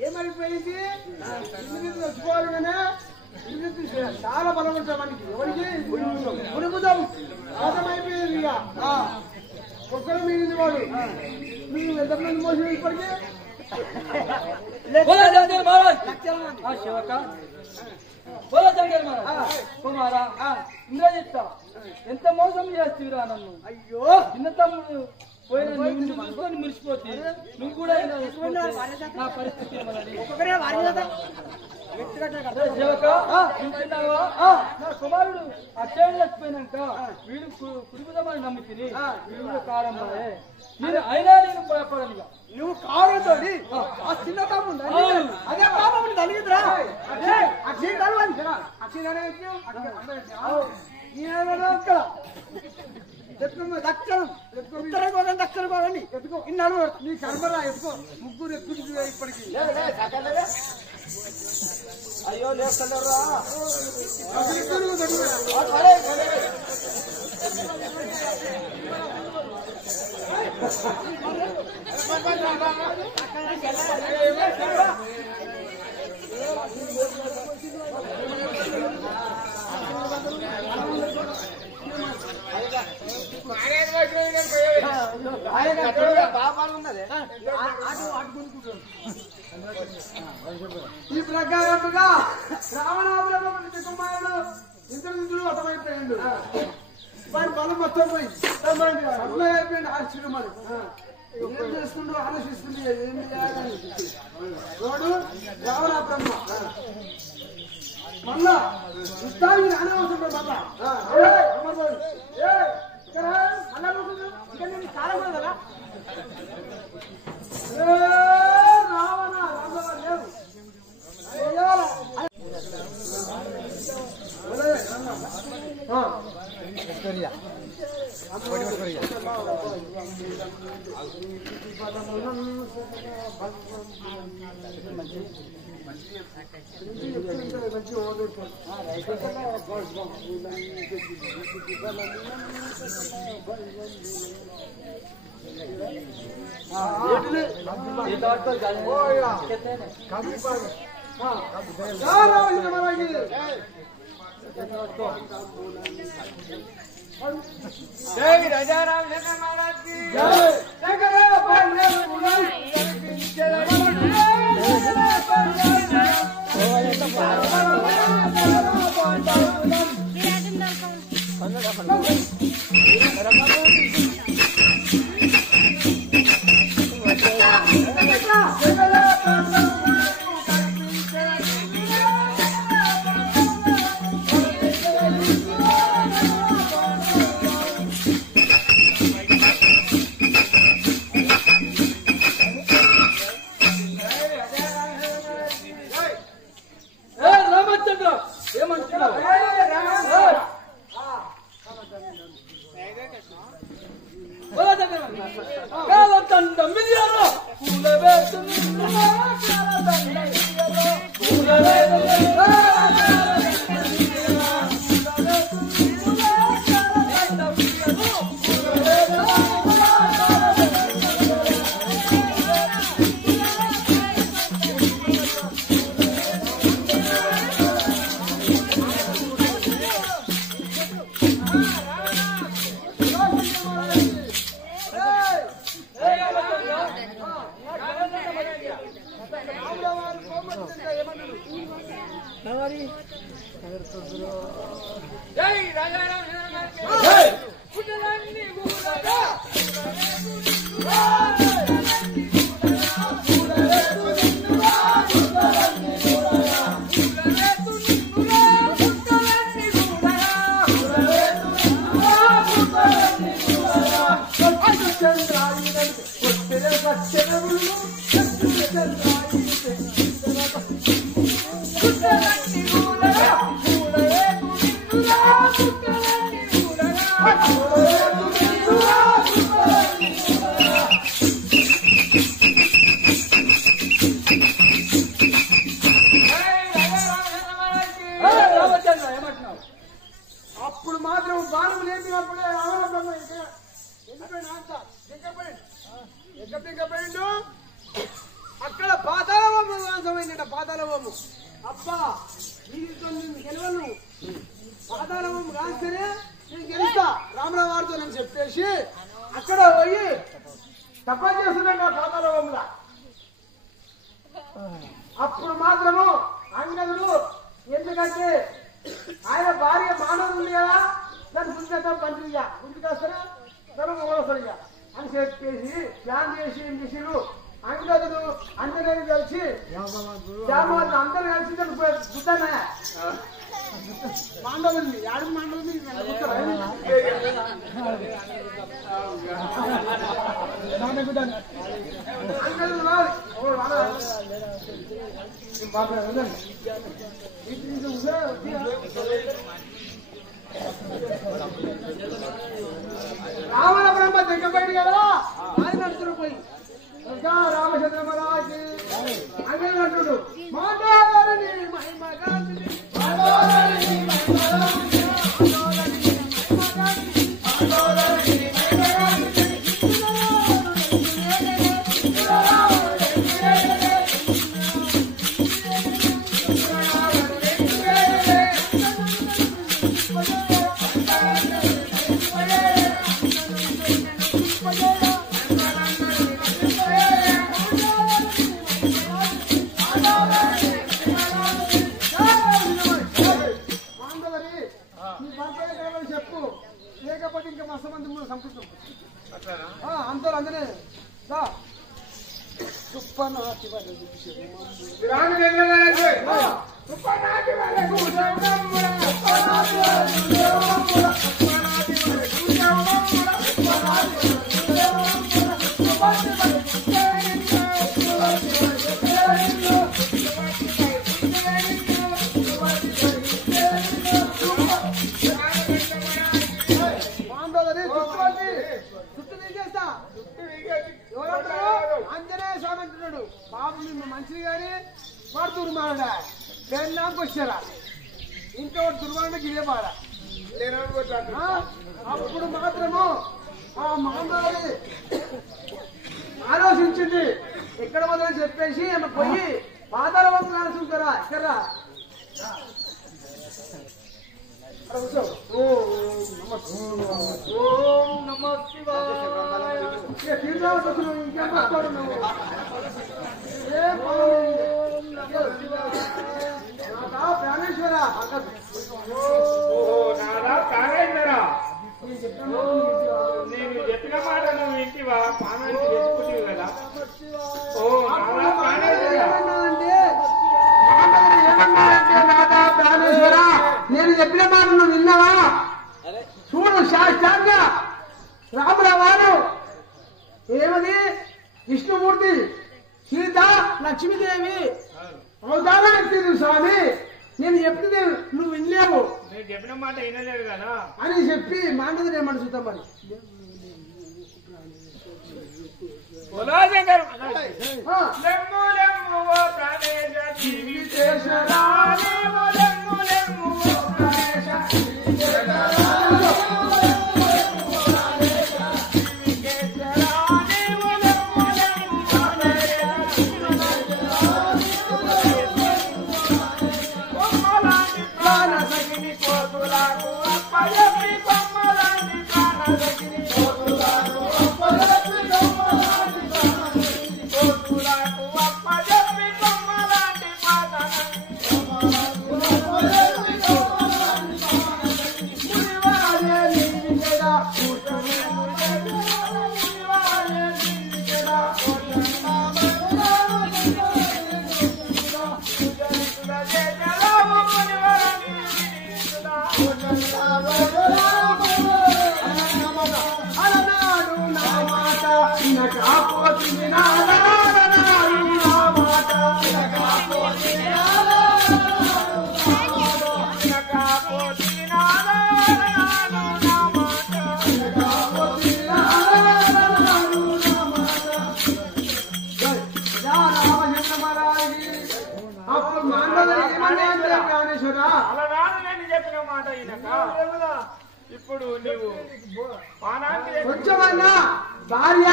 ఏమైపోయింది వచ్చుకోవాలనే చాలా బలం ఉంటాం మనకి ఎవరికి మునుగుదాం అయిపోయింది ఇక ఒక్కరు మిగిలింది వాడు మీరు ఎంతమంది మోసం ఇప్పటికీ కుమారా ఇంద్రజిత్త ఎంత మోసం చేస్తురా నన్ను. అయ్యో చిన్న తమ్ముడు పోయిన చూసుకొని మురిసిపోతే నువ్వు కూడా నా పరిస్థితి నా కుమారుడు అక్షయం చచ్చిపోయినాక వీడు కుటుంబమని నమ్మితిని వీడు కారమ్మాయే నేను అయినా నేను భయపడను. నువ్వు కావడంతో ఆ చిన్న తమ్ముడు అదే పాపం తలిగిద్రా అక్షయ్ తలవని అక్షయ్ దక్షిణం ఉత్తరం పోగండి దక్షిణ పోగండి ఎత్తుకో ఇన్నాడు నీ కర్మరా ఎత్తుకో ముగ్గురు ఎత్తుకు ఇప్పటికి అయ్యో లేస్తలేరా ఈ ప్రకారముగా రావణాపురం కుమారుడు ఇంద్రుడు అర్థమైపోయాడు వాడి బలం మొత్తం పోయి అట్లా అయిపోయింది ఆశ్చర్యమని ఏం చేసుకుంటూ ఆలోచిస్తుంది ఏం చేయాలని వాడు రావణాపురం మళ్ళా ఇష్టానికి అనవసరం మళ్ళా ఇక్కడ నేను చాలా మంది కదా రావణ లేవు जय राजा रामचंद्र महाराज की రామచంద్ర ఏమంటున్నావు? జై రాజారాం పుట్టలన్నీ ఊరగా అప్పుడు మాత్రం బాణం లేపినప్పుడే ఎక్కపోయిండు అక్కడ పాతాళవము నాశమైందట పాతాళవము. అబ్బా నీతో నేను గెలవను, పాతాళవము రాస్తేనే నేను గెలుస్తా రాముల వారితో అని చెప్పేసి అక్కడ పోయి తప్ప చేస్తున్నాడు పాతాళవంలా. అప్పుడు మాత్రము అంగదుడు ఎందుకంటే ఆయన భార్య మానవుడు ఉంది కదా దాన్ని గుంజేద్దాం పంచిగా గుంజుకొస్తారా ధనం ఓడసరిగా అని చెప్పేసి ప్లాన్ చేసి ఏం చేసిరు అంగదుడు అందరూ కలిసి జామాలు అందరూ కలిసి దాన్ని గుద్దనే మాండవుంది యాడు మాండవుంది అంగదుడు రావణ బ్రహ్మ దగ్గరపోయింది కదా ఆయన నడుచుడు పోయి రామచంద్ర మహారాజు అదే అంటుడు మాట్లాడాలని చెప్పు లేకపోతే ఇంకా మస్తు మంది సంతృప్తి అందరూ అందరే సుప్పనాటి ఆంజనేయ స్వామి అంటున్నాడు బాబు నిన్ను మంచిది కానీ వాడు దుర్మానుడా నాకు వచ్చారా ఇంట్లో దుర్మానుడికి ఇదే బాధ. అప్పుడు మాత్రము ఆ మాండవి ఆలోచించింది ఎక్కడ మొదలు చెప్పేసి ఆమె పోయి పాతాళ వంతులు ఆలోచించారా ఎక్కడరా ప్రాణేశ్వర నేను చెప్పిన మాట నువ్వు ఇంటివా పానానికి చెప్పుకుంటే కదా. నేను చెప్పిన మాట నువ్వు విన్నావా? చూడు శాస్త్రంగా రాముల వారు ఏమని విష్ణుమూర్తి సీత లక్ష్మీదేవి అవతారం ఎత్తింది స్వామి. నేను చెప్పింది నువ్వు వినలేవు, నేను చెప్పిన మాట వినలేడు కదా అని చెప్పి మాండవుడు ఏమని చూద్దాం మరి. ప్రాణేశ్వర అలనాడు నేను చెప్పిన మాట ఈయనక ఇప్పుడు నీవు కొంచెమన్నా భార్య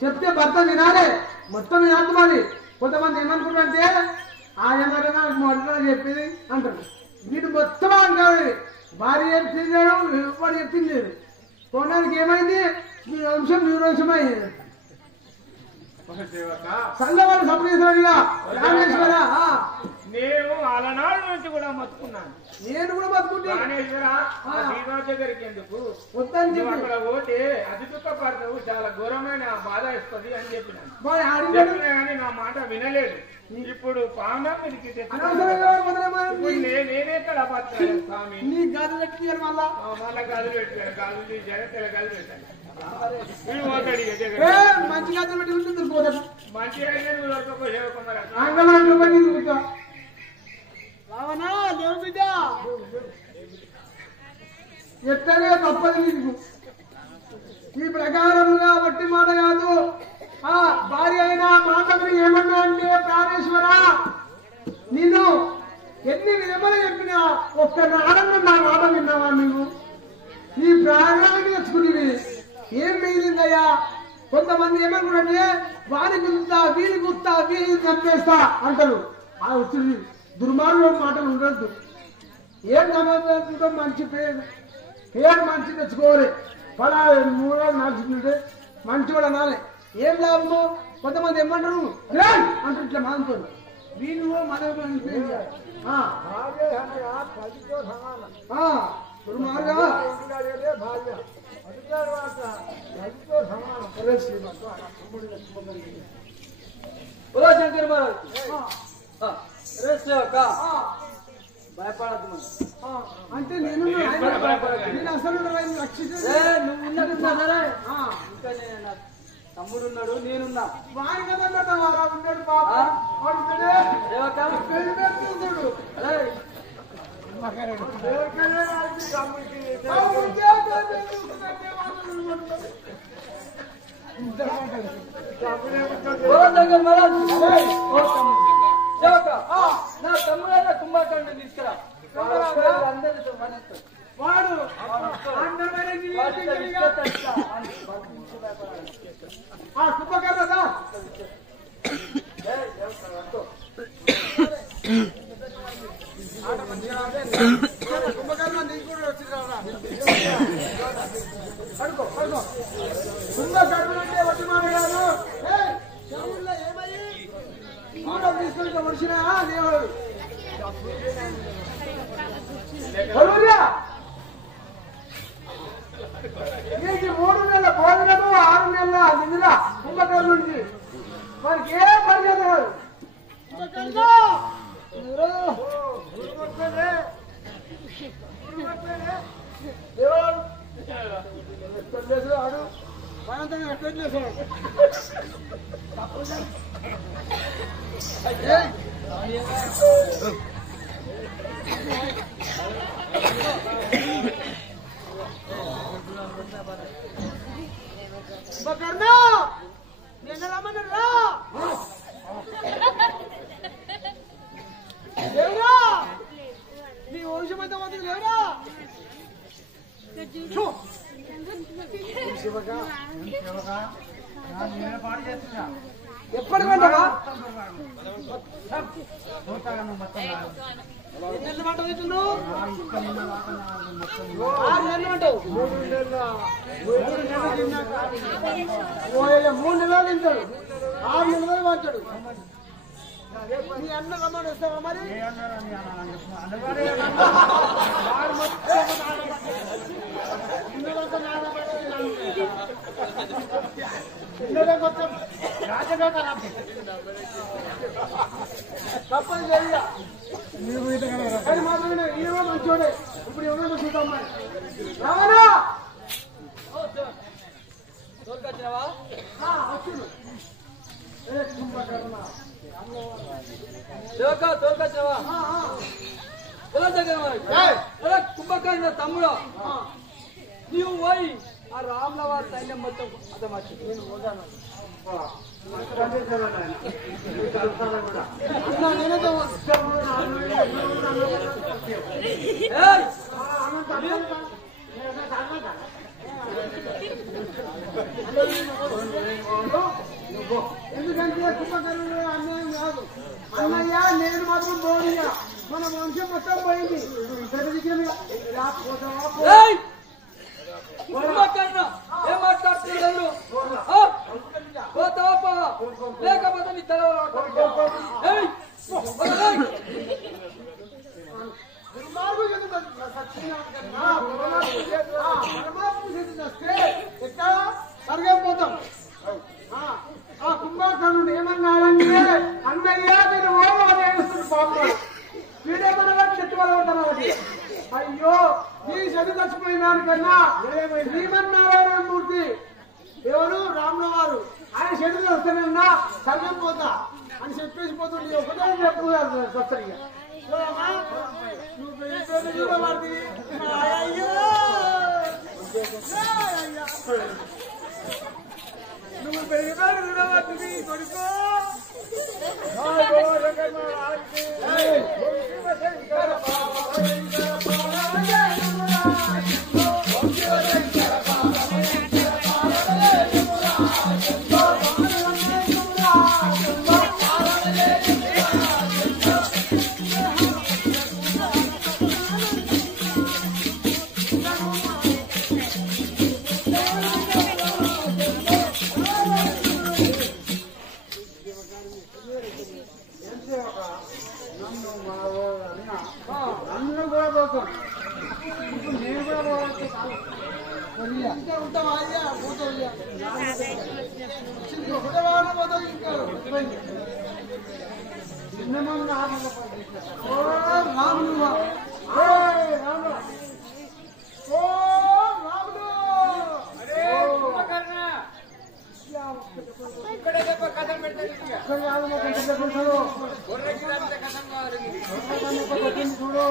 చెప్తే భర్త వినాలి, మొత్తం వినాలి. మరి కొంతమంది ఏమనుకుంటారంటే ఆయన మొదట చెప్పేది అంటారు, వీడు మొత్తం అంటారు. భార్య చెప్పింది వాడు చెప్పింది లేదు. కొనడానికి ఏమైంది, మీ వంశం నిరంశం అయింది. సంఘవాడు సప్రేశ్వరుడిగా రామేశ్వర నేను అలనాడు నుంచి కూడా మొత్తుకున్నాను. నేను కూడా బతుకుంటాను. ప్రాణేశ్వర శ్రీనివాస్ దగ్గరికి ఎందుకు వద్దని అక్కడ పోతే అతి దుఃఖపడతావు, చాలా ఘోరమైన బాధ ఇస్తుంది అని చెప్పినాను. చెప్పి చెప్పినా కానీ నా మాట వినలేదు. ఇప్పుడు పానం మీదకి నేనెక్కడ పడతాను స్వామి. నీ గదులు ఎక్కియాలి మళ్ళా మళ్ళా గదులు పెట్టాను, గదులు జగత్తెల గదులు పెట్టాను. మంచి గదులు పెట్టి ఉంటుంది పోతాడు. మంచిగా అయితే నువ్వు దొరకపోయావు. రావనా దేవు బిడ్డ ఎత్తనే తప్పదు నీకు. ఈ ప్రకారముగా వట్టి మాట కాదు. ఆ భార్య అయినా మాటలు ఏమన్నా అంటే ప్రాణేశ్వర నేను ఎన్ని విధములు చెప్పినా ఒక్క నాడన్న నా మాట విన్నావా నువ్వు? ఈ ప్రాణాన్ని తెచ్చుకునేవి ఏం మిగిలిందయ్యా? కొంతమంది ఏమనుకుంటే వారి గుర్తా వీరి గుర్తా వీరి చంపేస్తా అంటారు. ఆ వచ్చి దుర్మార్గ మాటలు ఉండద్దు. ఏం గమనించుకుంటే మంచి పేరు మంచి తెచ్చుకోవాలి. పలా 3 రోజులు నడుచుకుంటే మంచి కూడా అనాలి. ఏం లాభము? కొంతమంది ఏమంటారు అంటారు, ఇట్లా మానుకోరు. వీళ్ళు దుర్మార్గ శంకర్ భయపడద్దు అంటే నేను అసలు నువ్వు ఉన్నది సరే. ఇంకా తమ్ముడు ఉన్నాడు, నేనున్నా. వారి కదా ఉన్నాడు పాప. నా తమ్ముడైనా కుంభకర్ణుని తీసుకురా. అందరితో వాడు కుంభకర్ణ కుంభకర్ణ నీకు కూడా వచ్చింది. పడుకో పడుకో. కుంభకర్ణ అంటే వచ్చి మాట్లాడారు. ఏమయ్యి తీసుకొని వచ్చినా దేవుడు నీకు 3 నెలల భోజనము 6 నెలల నిధుల కుంభకర్ణ నుంచి వారికి ఏ పని కాదు. ఆడు బలవంతంగా ఎక్కడ చేశాడు. కుంభకర్ణ నిన్న రమ్మన్నారా? లేవురా? నీ వంశమంతా మంది లేవురా? ఎప్పటికంటావా? ఎన్ని నెలలు మాట అవుతున్నావు? 6 నెలలు అంటావు. 3 నెలలు తిన్నాక 3 నెలలు తింటాడు. 6 నెలలు పట్టాడు. నీ అన్న రమ్మని వస్తావా మరి? తప్పని జరిగా కానీ మాత్రమే ఈయన మంచోడే. ఇప్పుడు ఎవరైనా చూద్దాం మరి. రావనా తోలుకొచ్చినావా? వచ్చిండు. తోలుకొచ్చినావా? కుంభకర్ణ తమ్ముడు, నీవు పోయి ఆ రాముల వారి సైన్యం మొత్తం అర్థమచ్చింది. నేను పోతాను. ఎందుకంటే కుంభకర్ణుడు అన్యాయం కాదు. అన్నయ్య నేను మాత్రం పోనీయా, మన వంశం మొత్తం పోయింది. ఏం మాట్లాడుతున్నారు? లేకపోతే నీ తల స్వర్గం పోతాం. ఆ కుంభకర్ణుడు ఏమన్నాడంటే అన్నయ్య నేను ఓడిస్తుంది పాపం వీడేమన్నా చెట్టు వల్ల ఉంటాను. అయ్యో నీ చదువు చచ్చిపోయినానికన్నా శ్రీమన్నారాయణ మూర్తి ఎవరు రాముల వారు ఆయన చదువులు వస్తానన్నా స్వర్గం పోతా అని చెప్పేసి పోతుంది. ఒకటే చెప్పుకున్నారు సత్తరిగా నువ్వు పెరిగిపోయి చూడబడుతుంది కొడుకో. అందరూ కూడా పోతాం. ఇప్పుడు నేను కూడా ఉంటావా అయ్యా పోతావు ఒకటే వాడిన పోతావు. ఇంకా చిన్నమని రాముడు రాముడు ఇక్కడే చెప్ప కథం పెడతారు చూడు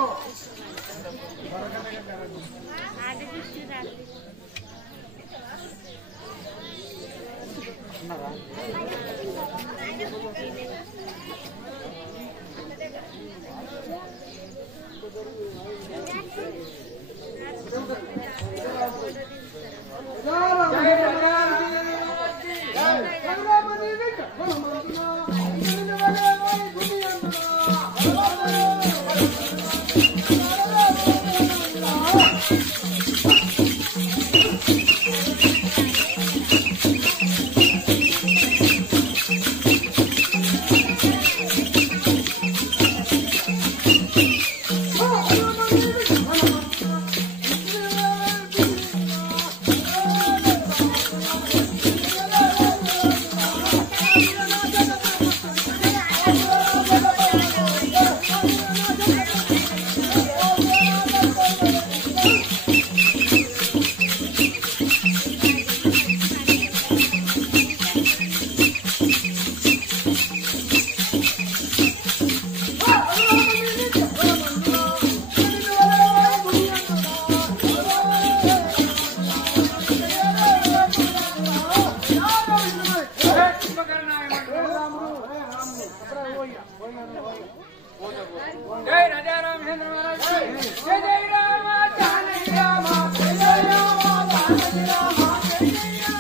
जय राजा रामचंद्र महाराज जय जय राम जानकी राम जय जय राम जानकी राम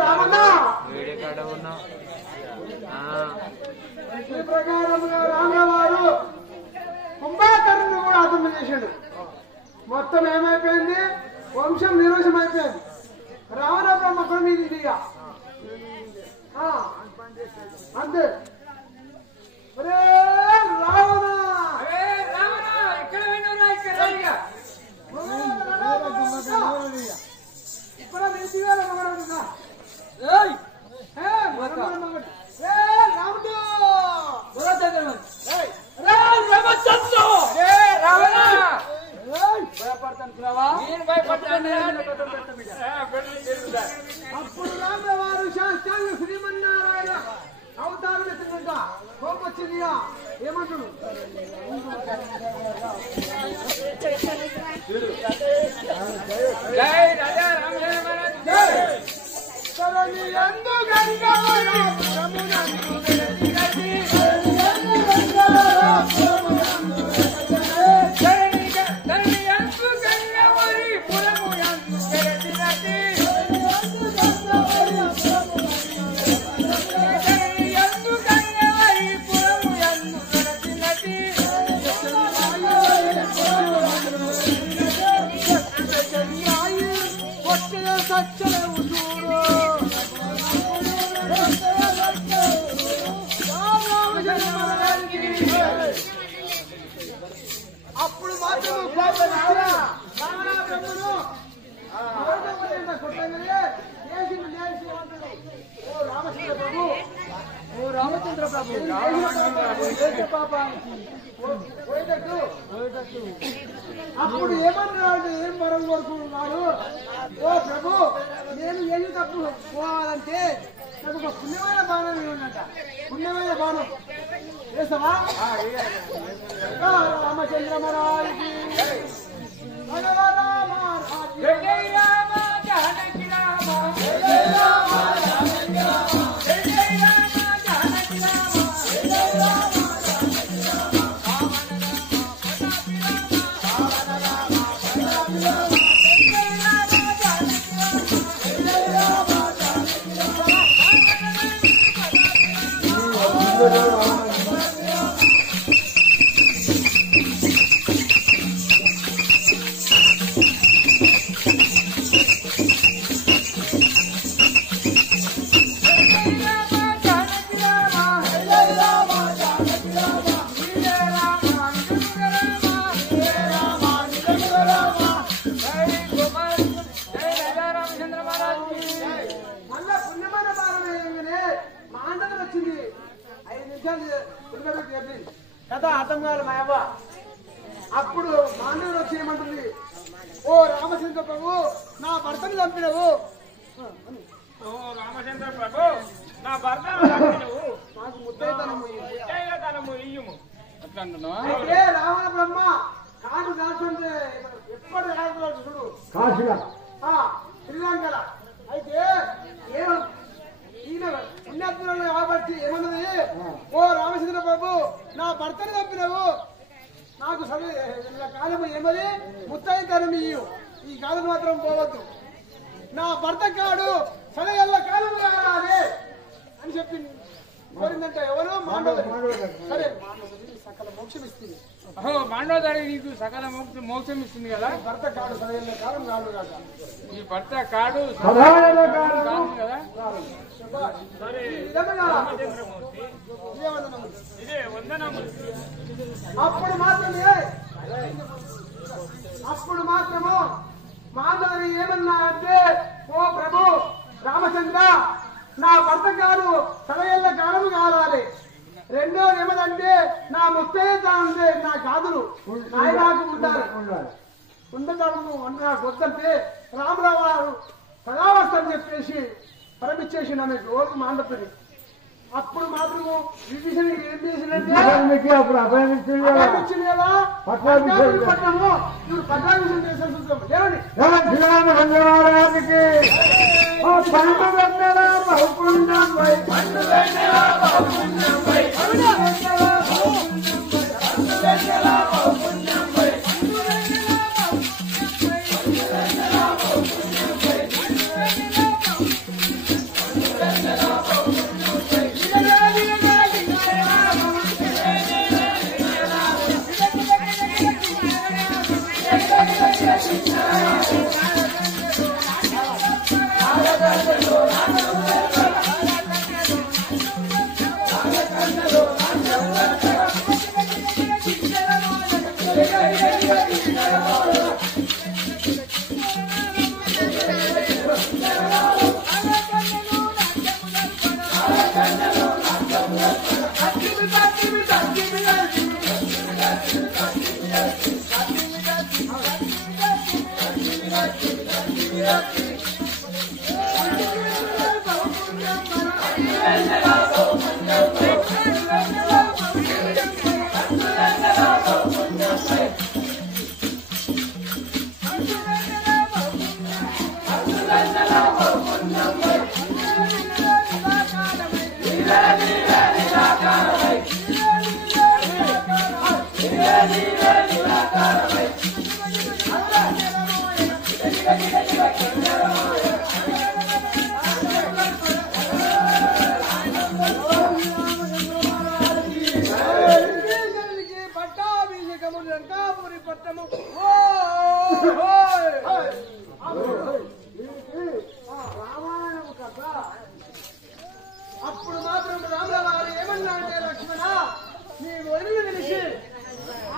రామన్నా వీడియో కాడ ఉన్నా ఈ ప్రకారంగా రామవారు కుంభకర్ణుని కూడా హతం చేశాడు. మొత్తం ఏమైపోయింది? వంశం నిర్వశం అయిపోయింది. రావణ బ్రహ్మకుడు మీది ఇదిగా అంతే. ఒరే రావణ ఇప్పుడు నిలిచివేల మగడుగా అప్పుడు రామవారు శాస్త్రాంగ శ్రీమన్నారాయణ అవతారం ఎత్తుకుంటా కోపం వచ్చిందిగా ఏమంటాడు? జై రాజా అప్పుడు మాత్రం రామచంద్ర ప్రభు అప్పుడు ఏమన్నాడు? ఏం వరం కోరుకుంటున్నాడు? ఓ ప్రభు, నేను ఏది తప్పు పోవాలంటే నాకు ఒక పుణ్యమైన బాణం ఇవ్వంట. పుణ్యమైన బాణం వేసావా? రామచంద్ర మహారాజుకి కథ అర్థం కాదు మాయవ్వ. అప్పుడు మాండవుడు వచ్చి ఏమంటుంది? ఓ రామచంద్ర ప్రభు, నా భర్తను చంపినవు. ఓ రామచంద్ర ప్రభు, నా భర్త నాకు ముత్తైతనము ఇయ్యుము. అయితే రావణ బ్రహ్మ కాదు దాచుంటే ఎప్పటి రాజు చూడు కాశీగా శ్రీలంకల. అయితే ఈయన పుణ్యాత్ములు కాబట్టి ఏమన్నది? ఓ రామచంద్ర ప్రభు, నా భర్తను చంపినవు, నాకు కాలము ఏమది ముత్తైతనం ఇయ్యు. ఈ కాలం మాత్రం పోవద్దు. నా భర్త కాడు సలహల్ల కాలం కావాలి అని చెప్పి కోరిందంటే ఎవరు? మాండవుడు. సరే, సకల మోక్షం ఇస్తుంది. మాండవదారి నీకు సకల మోక్షం ఇస్తుంది కదా. భర్త కాడు సలహల్ల కాలం కాదు కదా. నీ భర్త కాడు కదా. అప్పుడు మాత్రము మాధవి ఏమన్నా అంటే, ఓ ప్రభు రామచంద్ర, నా భర్త కాదు సలహల్ల కాలం కావాలి. రెండోది ఏమదంటే, నా ముత్తయ్య ఉంది, నా కాదులు నాయనాకు ఉండాలి. ఉండటము అంటే నాకు వద్దంటే రామరావు గారు సదావస్తని చెప్పేసి పరమిచ్చేసి నన్ను రోజు మాండపని. అప్పుడు మాత్రము విభీషణుడికి ఏం చేసినట్టే అప్పుడు అభయమిచ్చింది కదా పట్టణము ఇప్పుడు పట్టాభిషేకం చేసిన చూద్దాం. ఏమండి శ్రీరామచంద్రరాజుకి పండు పట్టాభిషేకము లంకాపురి పట్టము రామాయణము కథ. అప్పుడు మాత్రం రాముల వారు ఏమన్నా అంటే లక్ష్మణ నీ ఒడిని తెలిసి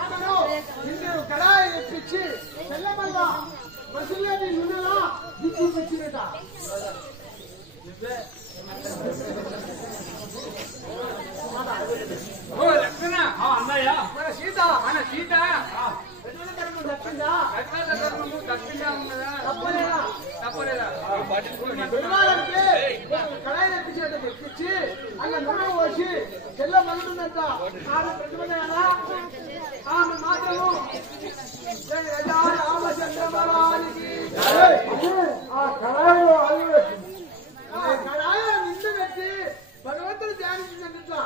ఆమెను నిన్ను కడాయి తెప్పించి తెల్లమల్ల బస్సులేని నూనెలా దిక్కు తెచ్చినట. ఓ లక్ష్మణ అన్నయ్య మన సీత ధర్మం తప్పిందా తప్పిందా ఉన్నదా తప్పలేదా తప్పలేదా పెరుమాళంటే కడాయి తెప్పించేట తెప్పించి అలా నూనె పోసి తెల్ల మల్లుందంట. ఆమె ప్రతిమగా ఆమె మాత్రము రామచంద్రమరానికి ఆ కళాయిలో అల్లు కడాయి నిండు పెట్టి భగవంతుడు ధ్యానించిందంట. ఇట్లా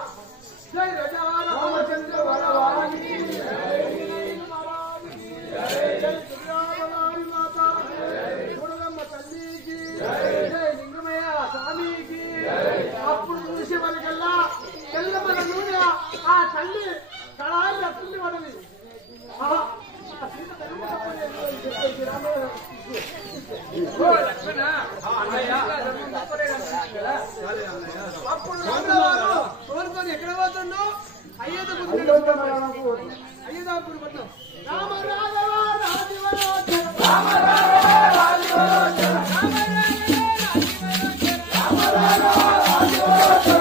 జై రజా రామచంద్ర వరవాణి గురుగమ్మ తల్లికి జై లింగమయ్య స్వామికి. అప్పుడు చూసే మనకల్లా తెల్లమల నూనె ఆ తల్లి కళాయి అప్పుడు పడవి. ఓ లక్ష్మణ అన్నయ్య అప్పుడు కోరుకొని ఎక్కడ పోతున్నావు? అయ్యేదాపురి పట్నం. రామ రాఘవ రాజవరోచన రామ రాఘవ రాజవరోచన రామ రాఘవ రాజవరోచన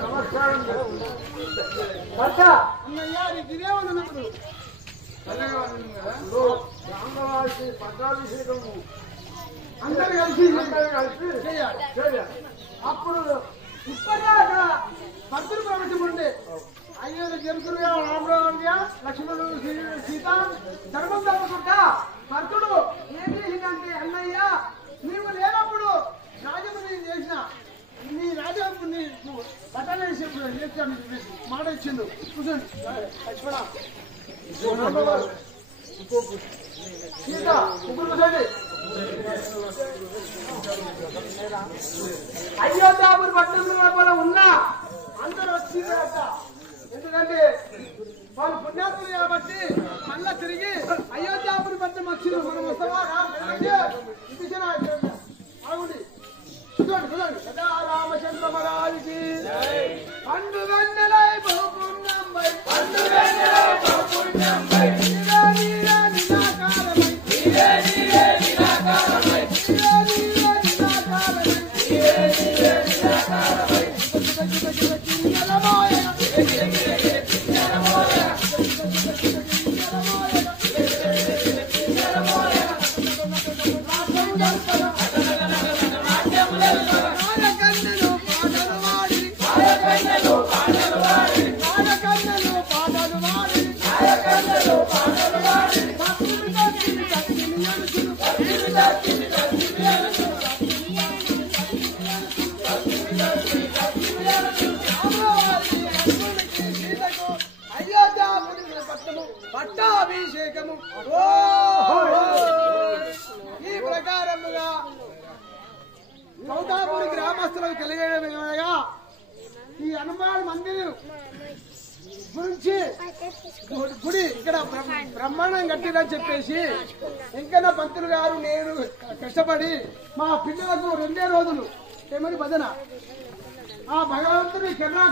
నమస్కారం అన్నయ్య నీకు ఇదే ఉన్నప్పుడు రామవారికి పట్టాభిషేకము అందరు కలిసి చేయాలి. అప్పుడు ఇప్పటిదాకా భక్తులు ప్రపంచం ఉండే అయ్యేది జరుగుతుగా రామరావుగా లక్ష్మణుడు సీత ధర్మం తప్పకుండా భక్తుడు ఏం చేసిందంటే అన్నయ్య నీవు లేనప్పుడు రాజముని చేసిన నీ రాజముని పట్టాలు వేసేప్పుడు చేస్తాను మాట ఇచ్చిండు. కూర్చోండి లక్ష్మణ సీత ముగ్గురు కూర్చోండి. అయోధ్యాపురి పట్టణంలో ఉన్నా అందరూ వచ్చిందట. ఎందుకంటే వాళ్ళు పుణ్యాత్ములు కాబట్టి మళ్ళా తిరిగి అయోధ్యాపురి పట్టణం వచ్చింది. మనం వస్తావా ఆగుండి చూడండి చూడండి. రామచంద్ర మహారాజుకి పండు వెన్నెలై బహుపుణ్యంబై పండు వెన్నెలై బహుపుణ్యంబై పట్టాభిషేకము. ఈ ప్రకారముగా సౌదాపురి గ్రామస్తులకు తెలియగా ఈ హనుమాన్ మందిరం గురించి గుడి ఇక్కడ బ్రహ్మాండం కట్టిందని చెప్పేసి వెంకన్న పంతులు గారు నేను కష్టపడి మా పిల్లలకు 2 రోజులు ఏమని భజన ఆ భగవంతుని కిరణా